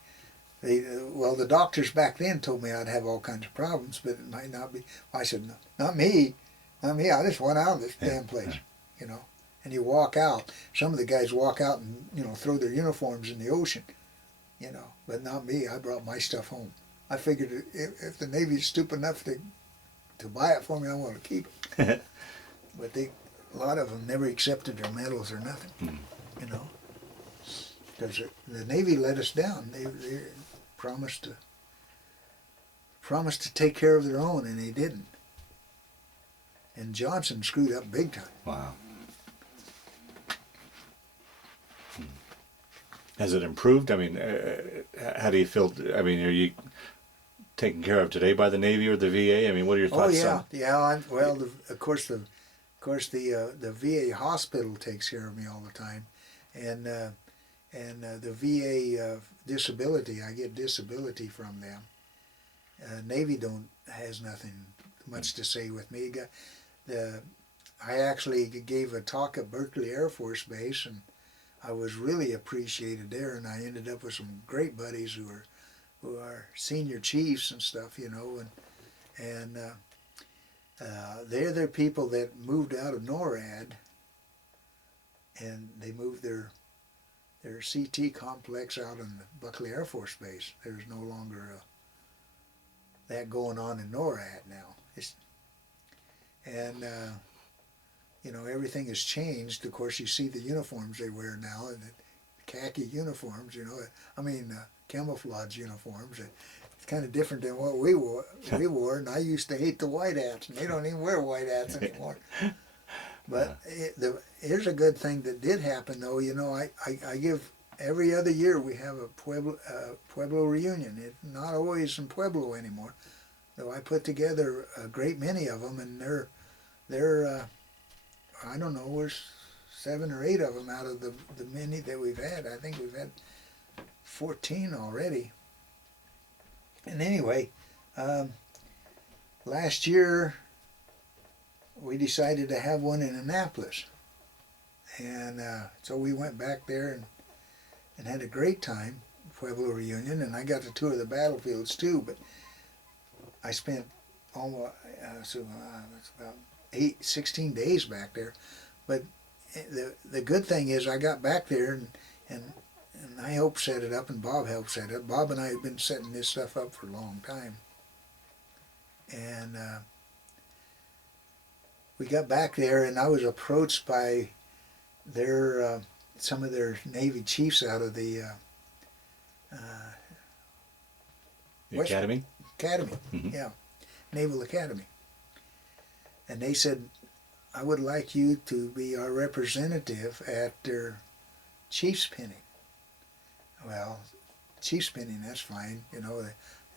the doctors back then told me I'd have all kinds of problems, but it might not be. I said, no, not me. I just went out of this damn place, you know. And you walk out. Some of the guys walk out and, you know, throw their uniforms in the ocean, you know. But not me. I brought my stuff home. I figured if the Navy's stupid enough to buy it for me, I want to keep it. But a lot of them never accepted their medals or nothing, you know. Because the Navy let us down. They promised to take care of their own, and they didn't. And Johnson screwed up big time. Wow. Has it improved? I mean, how do you feel? I mean, are you taken care of today by the Navy or the VA? I mean, what are your Oh thoughts yeah, on? yeah. Well, of course the VA hospital takes care of me all the time, and the VA disability, I get disability from them. Navy don't has nothing much to say with me. I actually gave a talk at Berkeley Air Force Base, and I was really appreciated there, and I ended up with some great buddies who are senior chiefs and stuff, you know, and they're the people that moved out of NORAD, and they moved their CT complex out in the Buckley Air Force Base. There's no longer that going on in NORAD now. And you know, everything has changed. Of course, you see the uniforms they wear now, and the khaki uniforms. You know, I mean camouflage uniforms. It's kind of different than what we wore. And I used to hate the white hats, and they don't even wear white hats anymore. But here's a good thing that did happen, though. You know, I give every other year we have a Pueblo reunion. It's not always in Pueblo anymore, though I put together a great many of them, and they're I don't know, there's 7 or 8 of them out of the many that we've had. I think we've had 14 already. And anyway, last year we decided to have one in Annapolis. And so we went back there and had a great time, Pueblo reunion, and I got to tour the battlefields too, but I spent almost, it's about 16 days back there. But the good thing is I got back there and I helped set it up, and Bob helped set it up. Bob and I have been setting this stuff up for a long time. And we got back there, and I was approached by some of their Navy chiefs out of the Academy? Academy, Mm-hmm. yeah, Naval Academy. And they said, I would like you to be our representative at their chief's pinning. Well, chief's pinning, that's fine. You know,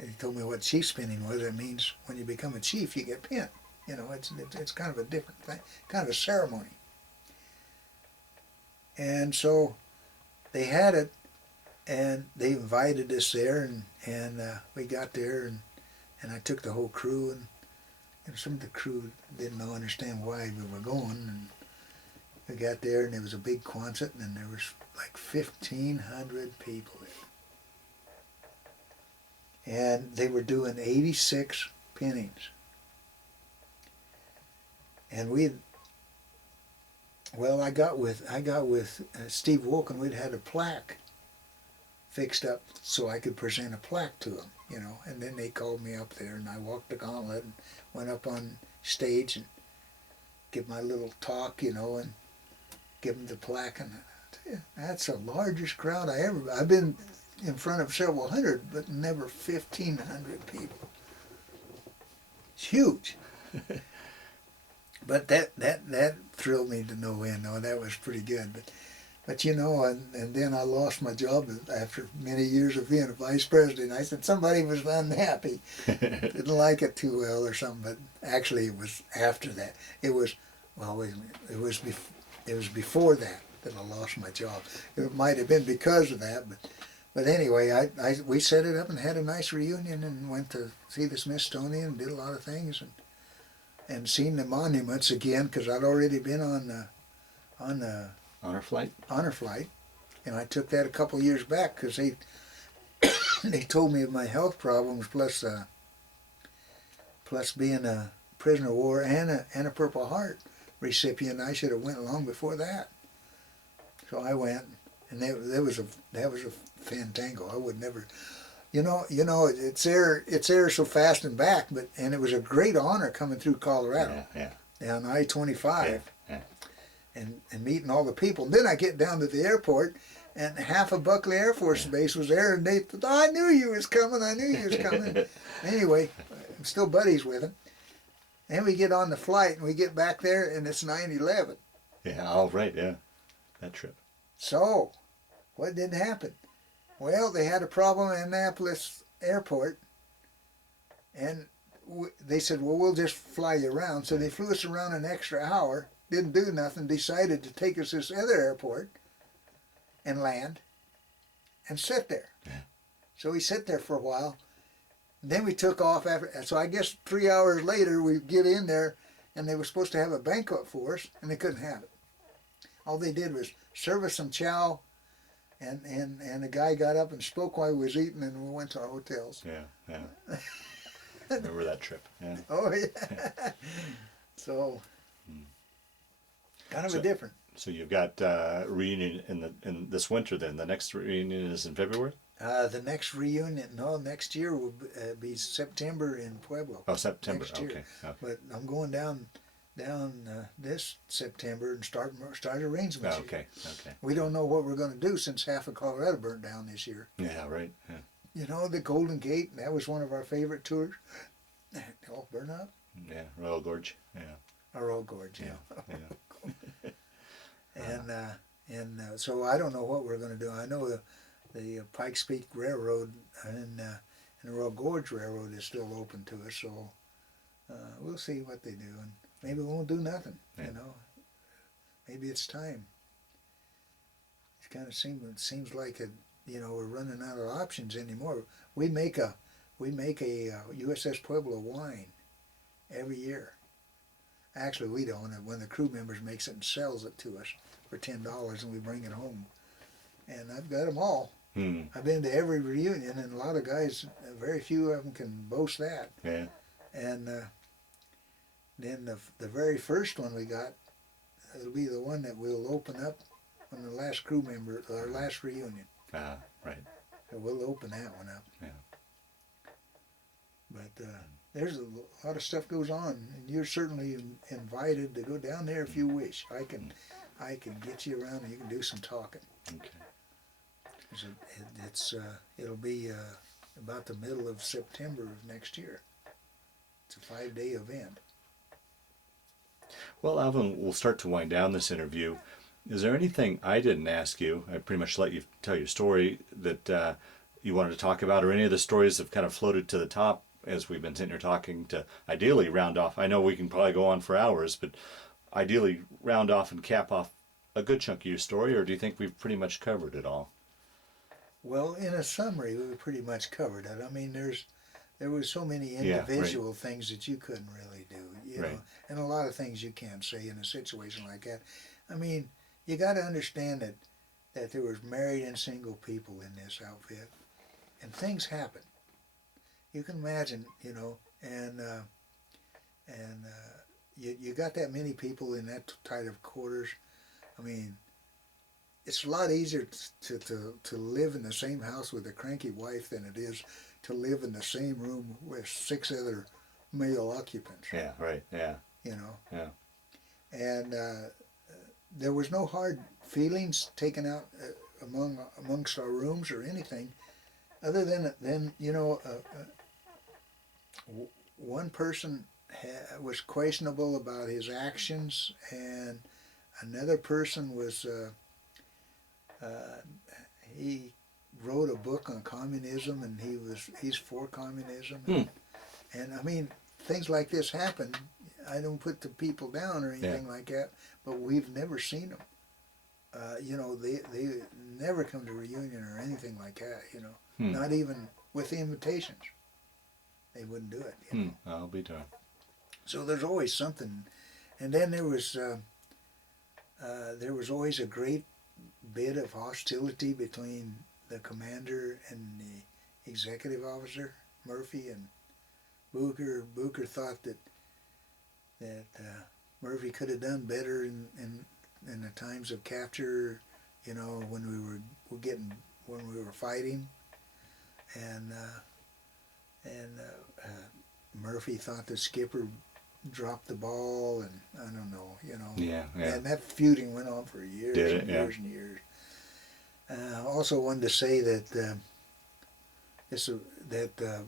they told me what chief's pinning was. It means when you become a chief, you get pinned. You know, it's kind of a different thing, kind of a ceremony. And so they had it, and they invited us there, and we got there, and I took the whole crew, and some of the crew didn't understand why we were going, and we got there, and there was a big Quonset, and there was like 1,500 people there. And they were doing 86 pinnings. And I got with Steve Wolken. We'd had a plaque fixed up so I could present a plaque to him, you know. And then they called me up there, and I walked the gauntlet and went up on stage and give my little talk, you know, and give them the plaque. And that's the largest crowd I've been in front of several hundred, but never 1,500 people. It's huge. But that thrilled me to no end. No, that was pretty good. But you know, and then I lost my job after many years of being a vice president. I said somebody was unhappy, didn't like it too well or something. But actually, it was after that. It was, well, wait a minute. It was before that I lost my job. It might have been because of that, but anyway, we set it up and had a nice reunion and went to see the Smithsonian and did a lot of things and seen the monuments again, because I'd already been on the Honor flight? Honor flight, and I took that a couple of years back because they told me of my health problems plus being a prisoner of war and a Purple Heart recipient. I should have went long before that. So I went, and that was a fantango. I would never. You know, it's there so fast and back, and it was a great honor coming through Colorado, down I-25, and meeting all the people. And then I get down to the airport, and half of Buckley Air Force Base was there, and they thought, I knew you was coming. Anyway, I'm still buddies with him. And we get on the flight, and we get back there, and it's 9/11. Yeah, all right, yeah, that trip. So, What did happen? Well, they had a problem at Annapolis Airport, and they said, well, we'll just fly you around. So they flew us around an extra hour, didn't do nothing, decided to take us to this other airport and land and sit there. Yeah. So we sit there for a while. Then we took off after. So I guess 3 hours later we get in there, and they were supposed to have a banquet for us, and they couldn't have it. All they did was serve us some chow, and the guy got up and spoke while he was eating, and we went to our hotels. Yeah. Remember that trip? Yeah. Oh yeah. So kind of a different. So you've got reunion in this winter. Then the next reunion is in February. The next reunion, next year will be September in Pueblo. Oh, September. Next year. Okay. But I'm going down this September and start arrangements. Oh, okay. We don't know what we're going to do since half of Colorado burnt down this year. Yeah. Right. Yeah. You know, the Golden Gate, that was one of our favorite tours. They all burn up. Yeah. Royal Gorge. Yeah. Royal Gorge, yeah. Yeah. And so I don't know what we're going to do. I know the Pikes Peak Railroad and the Royal Gorge Railroad is still open to us, so we'll see what they do, and maybe we won't do nothing. Yeah. You know, maybe it's time. It kind of seems like we're running out of options anymore. We make a USS Pueblo wine every year. Actually, we don't. When the crew members makes it and sells it to us for $10, and we bring it home. And I've got them all. I've been to every reunion, and a lot of guys, very few of them can boast that. Yeah. And then the very first one we got, it'll be the one that we'll open up on the last crew member, our last reunion. Right. So we'll open that one up. Yeah. But there's a lot of stuff goes on, and you're certainly invited to go down there if you wish. I can get you around, and you can do some talking. Okay. It'll be about the middle of September of next year. It's a 5-day event. Well, Alvin, we'll start to wind down this interview. Is there anything I didn't ask you? I pretty much let you tell your story that you wanted to talk about, or any of the stories that have kind of floated to the top as we've been sitting here talking to ideally round off. I know we can probably go on for hours, but ideally round off and cap off a good chunk of your story, or do you think we've pretty much covered it all? Well, in a summary, we pretty much covered it. I mean, there was so many individual things that you couldn't really do, you know, and a lot of things you can't say in a situation like that. I mean, you got to understand that there was married and single people in this outfit, and things happen. You can imagine, you know, and you got that many people in that tight of quarters. I mean, it's a lot easier to live in the same house with a cranky wife than it is to live in the same room with 6 other male occupants. Yeah, right, yeah. You know? Yeah. And there was no hard feelings taken out amongst our rooms or anything, other than you know, one person was questionable about his actions, and another person was he wrote a book on communism, and he's for communism. And I mean, things like this happen. I don't put the people down or anything like that, but we've never seen them. You know, they never come to reunion or anything like that, you know. Not even with invitations. They wouldn't do it, you know. I'll be darned. So there's always something. And then there was always a great bit of hostility between the commander and the executive officer, Murphy and Booker. Booker thought that Murphy could have done better in the times of capture, you know, when we were fighting, and Murphy thought the skipper dropped the ball, and I don't know, you know. Yeah. And that feuding went on for years and years and years. Also wanted to say that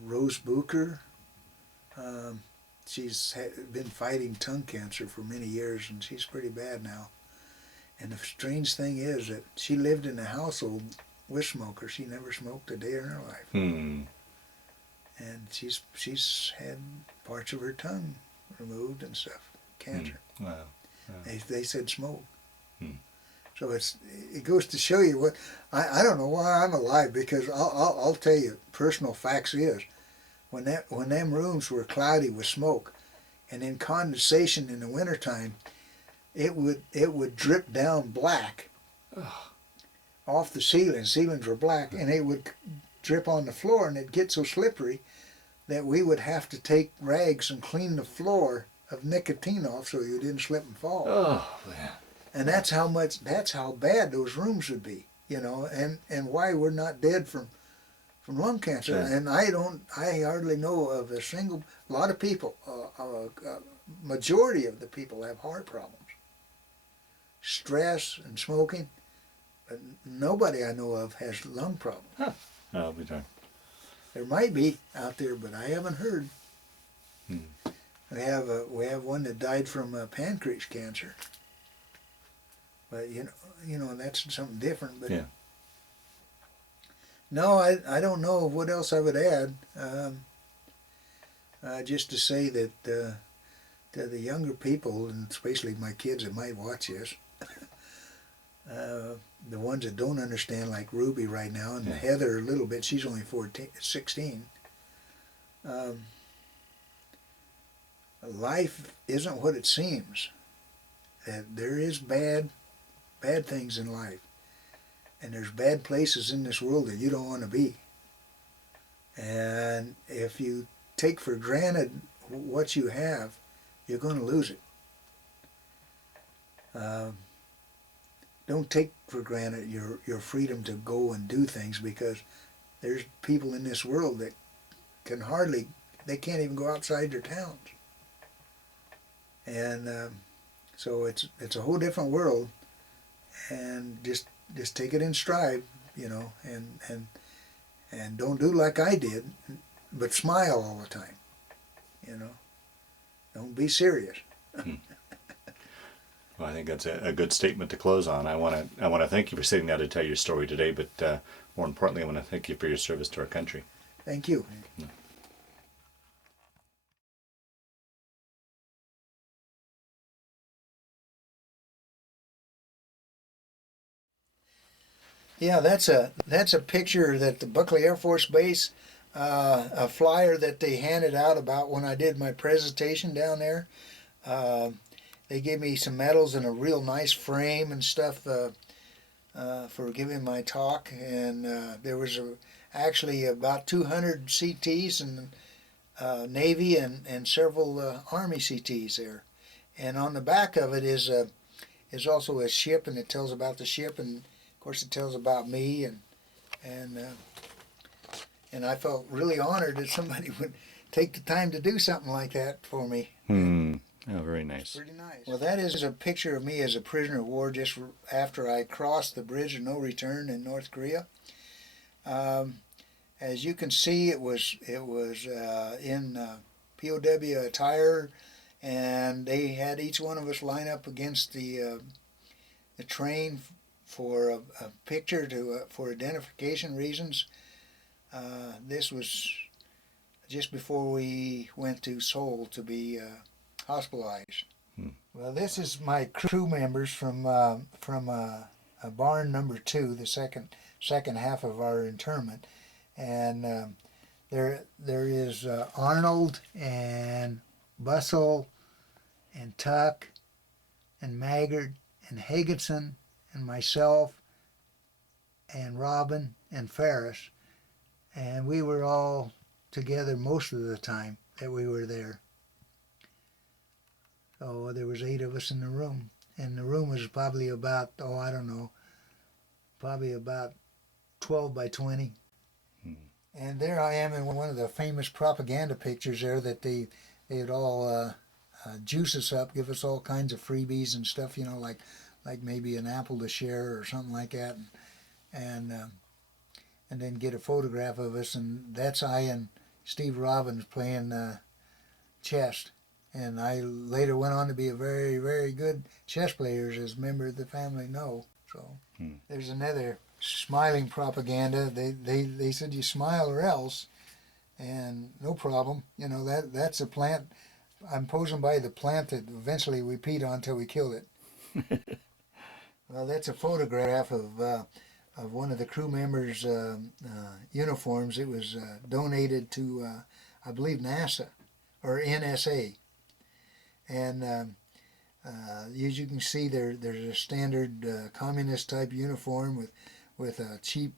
Rose Booker, she's been fighting tongue cancer for many years, and she's pretty bad now. And the strange thing is that she lived in a household with smokers. She never smoked a day in her life. And she's had parts of her tongue removed and stuff, cancer. Wow. They said smoke. So it goes to show you what I don't know why I'm alive, because I'll tell you, personal facts is when them rooms were cloudy with smoke, and in condensation in the wintertime, it would drip down black off the ceiling. Ceilings were black, and it would drip on the floor, and it'd get so slippery that we would have to take rags and clean the floor of nicotine off so you didn't slip and fall. Oh, man. And that's how bad those rooms would be, and why we're not dead from lung cancer. Yeah. And I hardly know of a lot of people, majority of the people have heart problems, stress and smoking, but nobody I know of has lung problems. Huh. I'll be darned. There might be out there, but I haven't heard. We have one that died from pancreas cancer. But that's something different. But yeah. No, I don't know what else I would add. Just to say that to the younger people, and especially my kids that might watch this, the ones that don't understand, like Ruby right now, and Heather a little bit, she's only 16. Life isn't what it seems. That there is bad things in life, and there's bad places in this world that you don't want to be. And if you take for granted what you have, you're going to lose it. Don't take for granted your freedom to go and do things, because there's people in this world that they can't even go outside their towns. And so it's a whole different world, and just take it in stride, and don't do like I did, but smile all the time, Don't be serious. Well, I think that's a good statement to close on. I want to thank you for sitting down to tell your story today, but more importantly, I want to thank you for your service to our country. Thank you. Yeah, that's a picture that the Buckley Air Force Base, a flyer that they handed out about when I did my presentation down there. They gave me some medals and a real nice frame and stuff for giving my talk. And there was actually about 200 CTs and Navy and several Army CTs there. And on the back of it is also a ship, and it tells about the ship, and of course it tells about me, and I felt really honored that somebody would take the time to do something like that for me. Oh, very nice. Pretty nice. Well, that is a picture of me as a prisoner of war just after I crossed the bridge of no return in North Korea. As you can see, it was in POW attire, and they had each one of us line up against the train for a picture for identification reasons. This was just before we went to Seoul to be hospitalized. Well, this is my crew members from barn number 2, the second half of our internment, and there is Arnold and Bussell and Tuck and Maggard and Higginson and myself and Robin and Ferris, and we were all together most of the time that we were there. So there was 8 of us in the room, and the room was probably about, probably about 12 by 20. And there I am in one of the famous propaganda pictures there that they'd all juice us up, give us all kinds of freebies and stuff, like maybe an apple to share or something like that, and then get a photograph of us, and that's I and Steve Robbins playing chess. and I later went on to be a very, very good chess player, as members of the family know. So there's another smiling propaganda. They said you smile or else, and no problem. You know, that's a plant. I'm posing by the plant that eventually we peed on until we killed it. Well, that's a photograph of one of the crew members' uniforms. It was donated to, I believe, NASA or NSA. And as you can see, there's a standard communist type uniform with a cheap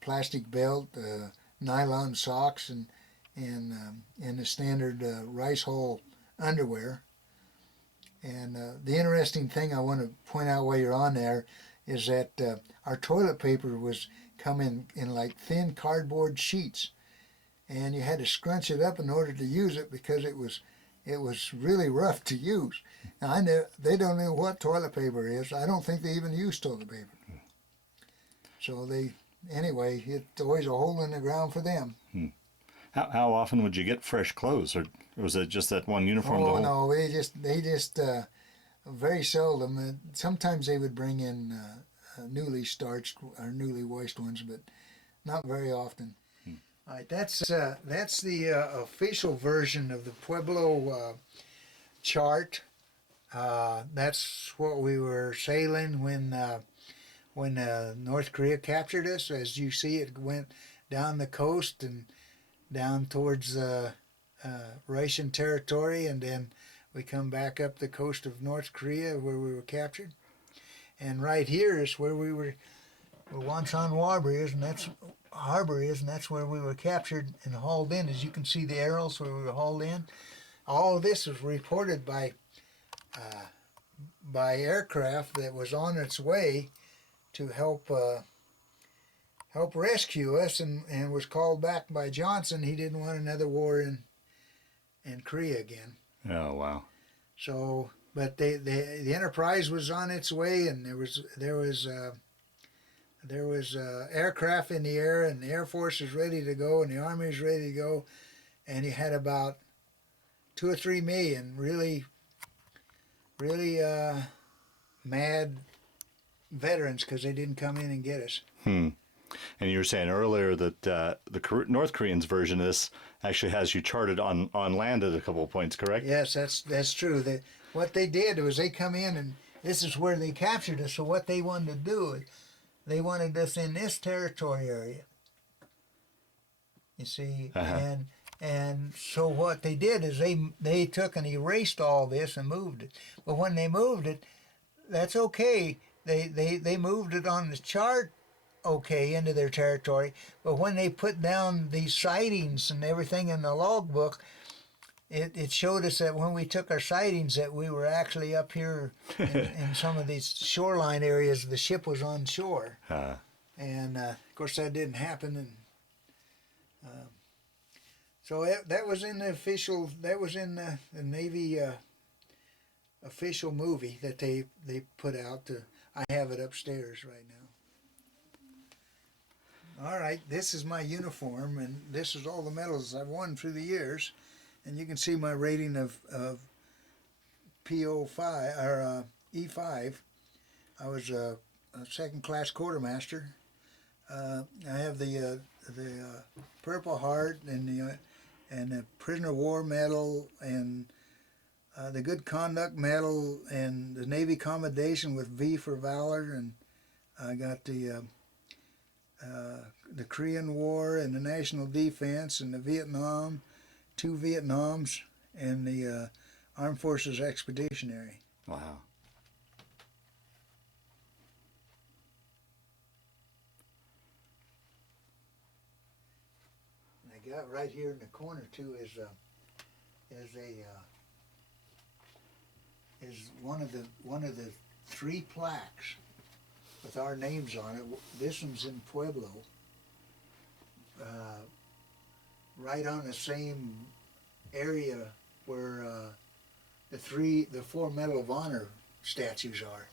plastic belt, nylon socks, and the standard rice hull underwear. And the interesting thing I want to point out while you're on there is that our toilet paper was come in like thin cardboard sheets, and you had to scrunch it up in order to use it because it was really rough to use. Now, I know they don't know what toilet paper is. I don't think they even use toilet paper. So anyway, it's always a hole in the ground for them. How often would you get fresh clothes, or was it just that one uniform? Oh no, they just very seldom. Sometimes they would bring in newly starched or newly washed ones, but not very often. All right, that's the official version of the Pueblo chart. That's what we were sailing when North Korea captured us. As you see, it went down the coast and down towards Russian territory, and then we come back up the coast of North Korea where we were captured. And right here is where where Wonsan Harbor is, and that's where we were captured and hauled in. As you can see, the arrows where we were hauled in. All of this was reported by aircraft that was on its way to help rescue us, and was called back by Johnson. He didn't want another war in Korea again. Oh wow! So, but the Enterprise was on its way, and there was aircraft in the air, and the Air Force was ready to go, and the Army was ready to go, and you had about 2 or 3 million really mad veterans because they didn't come in and get us. And you were saying earlier that the North Koreans' version of this actually has you charted on land at a couple of points, correct? Yes, that's true. What they did was they come in, and this is where they captured us. So what they wanted to do is they wanted us in this territory area. You see, and so what they did is they took and erased all this and moved it. But when they moved it, that's okay. They moved it on the chart, okay, into their territory. But when they put down these sightings and everything in the logbook, it showed us that when we took our sightings that we were actually up here in some of these shoreline areas. The ship was on shore. And of course that didn't happen. And so that was in the official, that was in the Navy official movie that they put out. I have it upstairs right now. All right, this is my uniform, and this is all the medals I've won through the years. And you can see my rating of PO5 or E5. I was a second-class quartermaster. I have the Purple Heart and the Prisoner of War Medal and the Good Conduct Medal and the Navy Commendation with V for Valor, and I got the Korean War and the National Defense and the Vietnam, 2 Vietnams, and the Armed Forces Expeditionary. Wow. And I got right here in the corner too is one of the 3 plaques with our names on it. This one's in Pueblo, right on the same area where the 4 Medal of Honor statues are.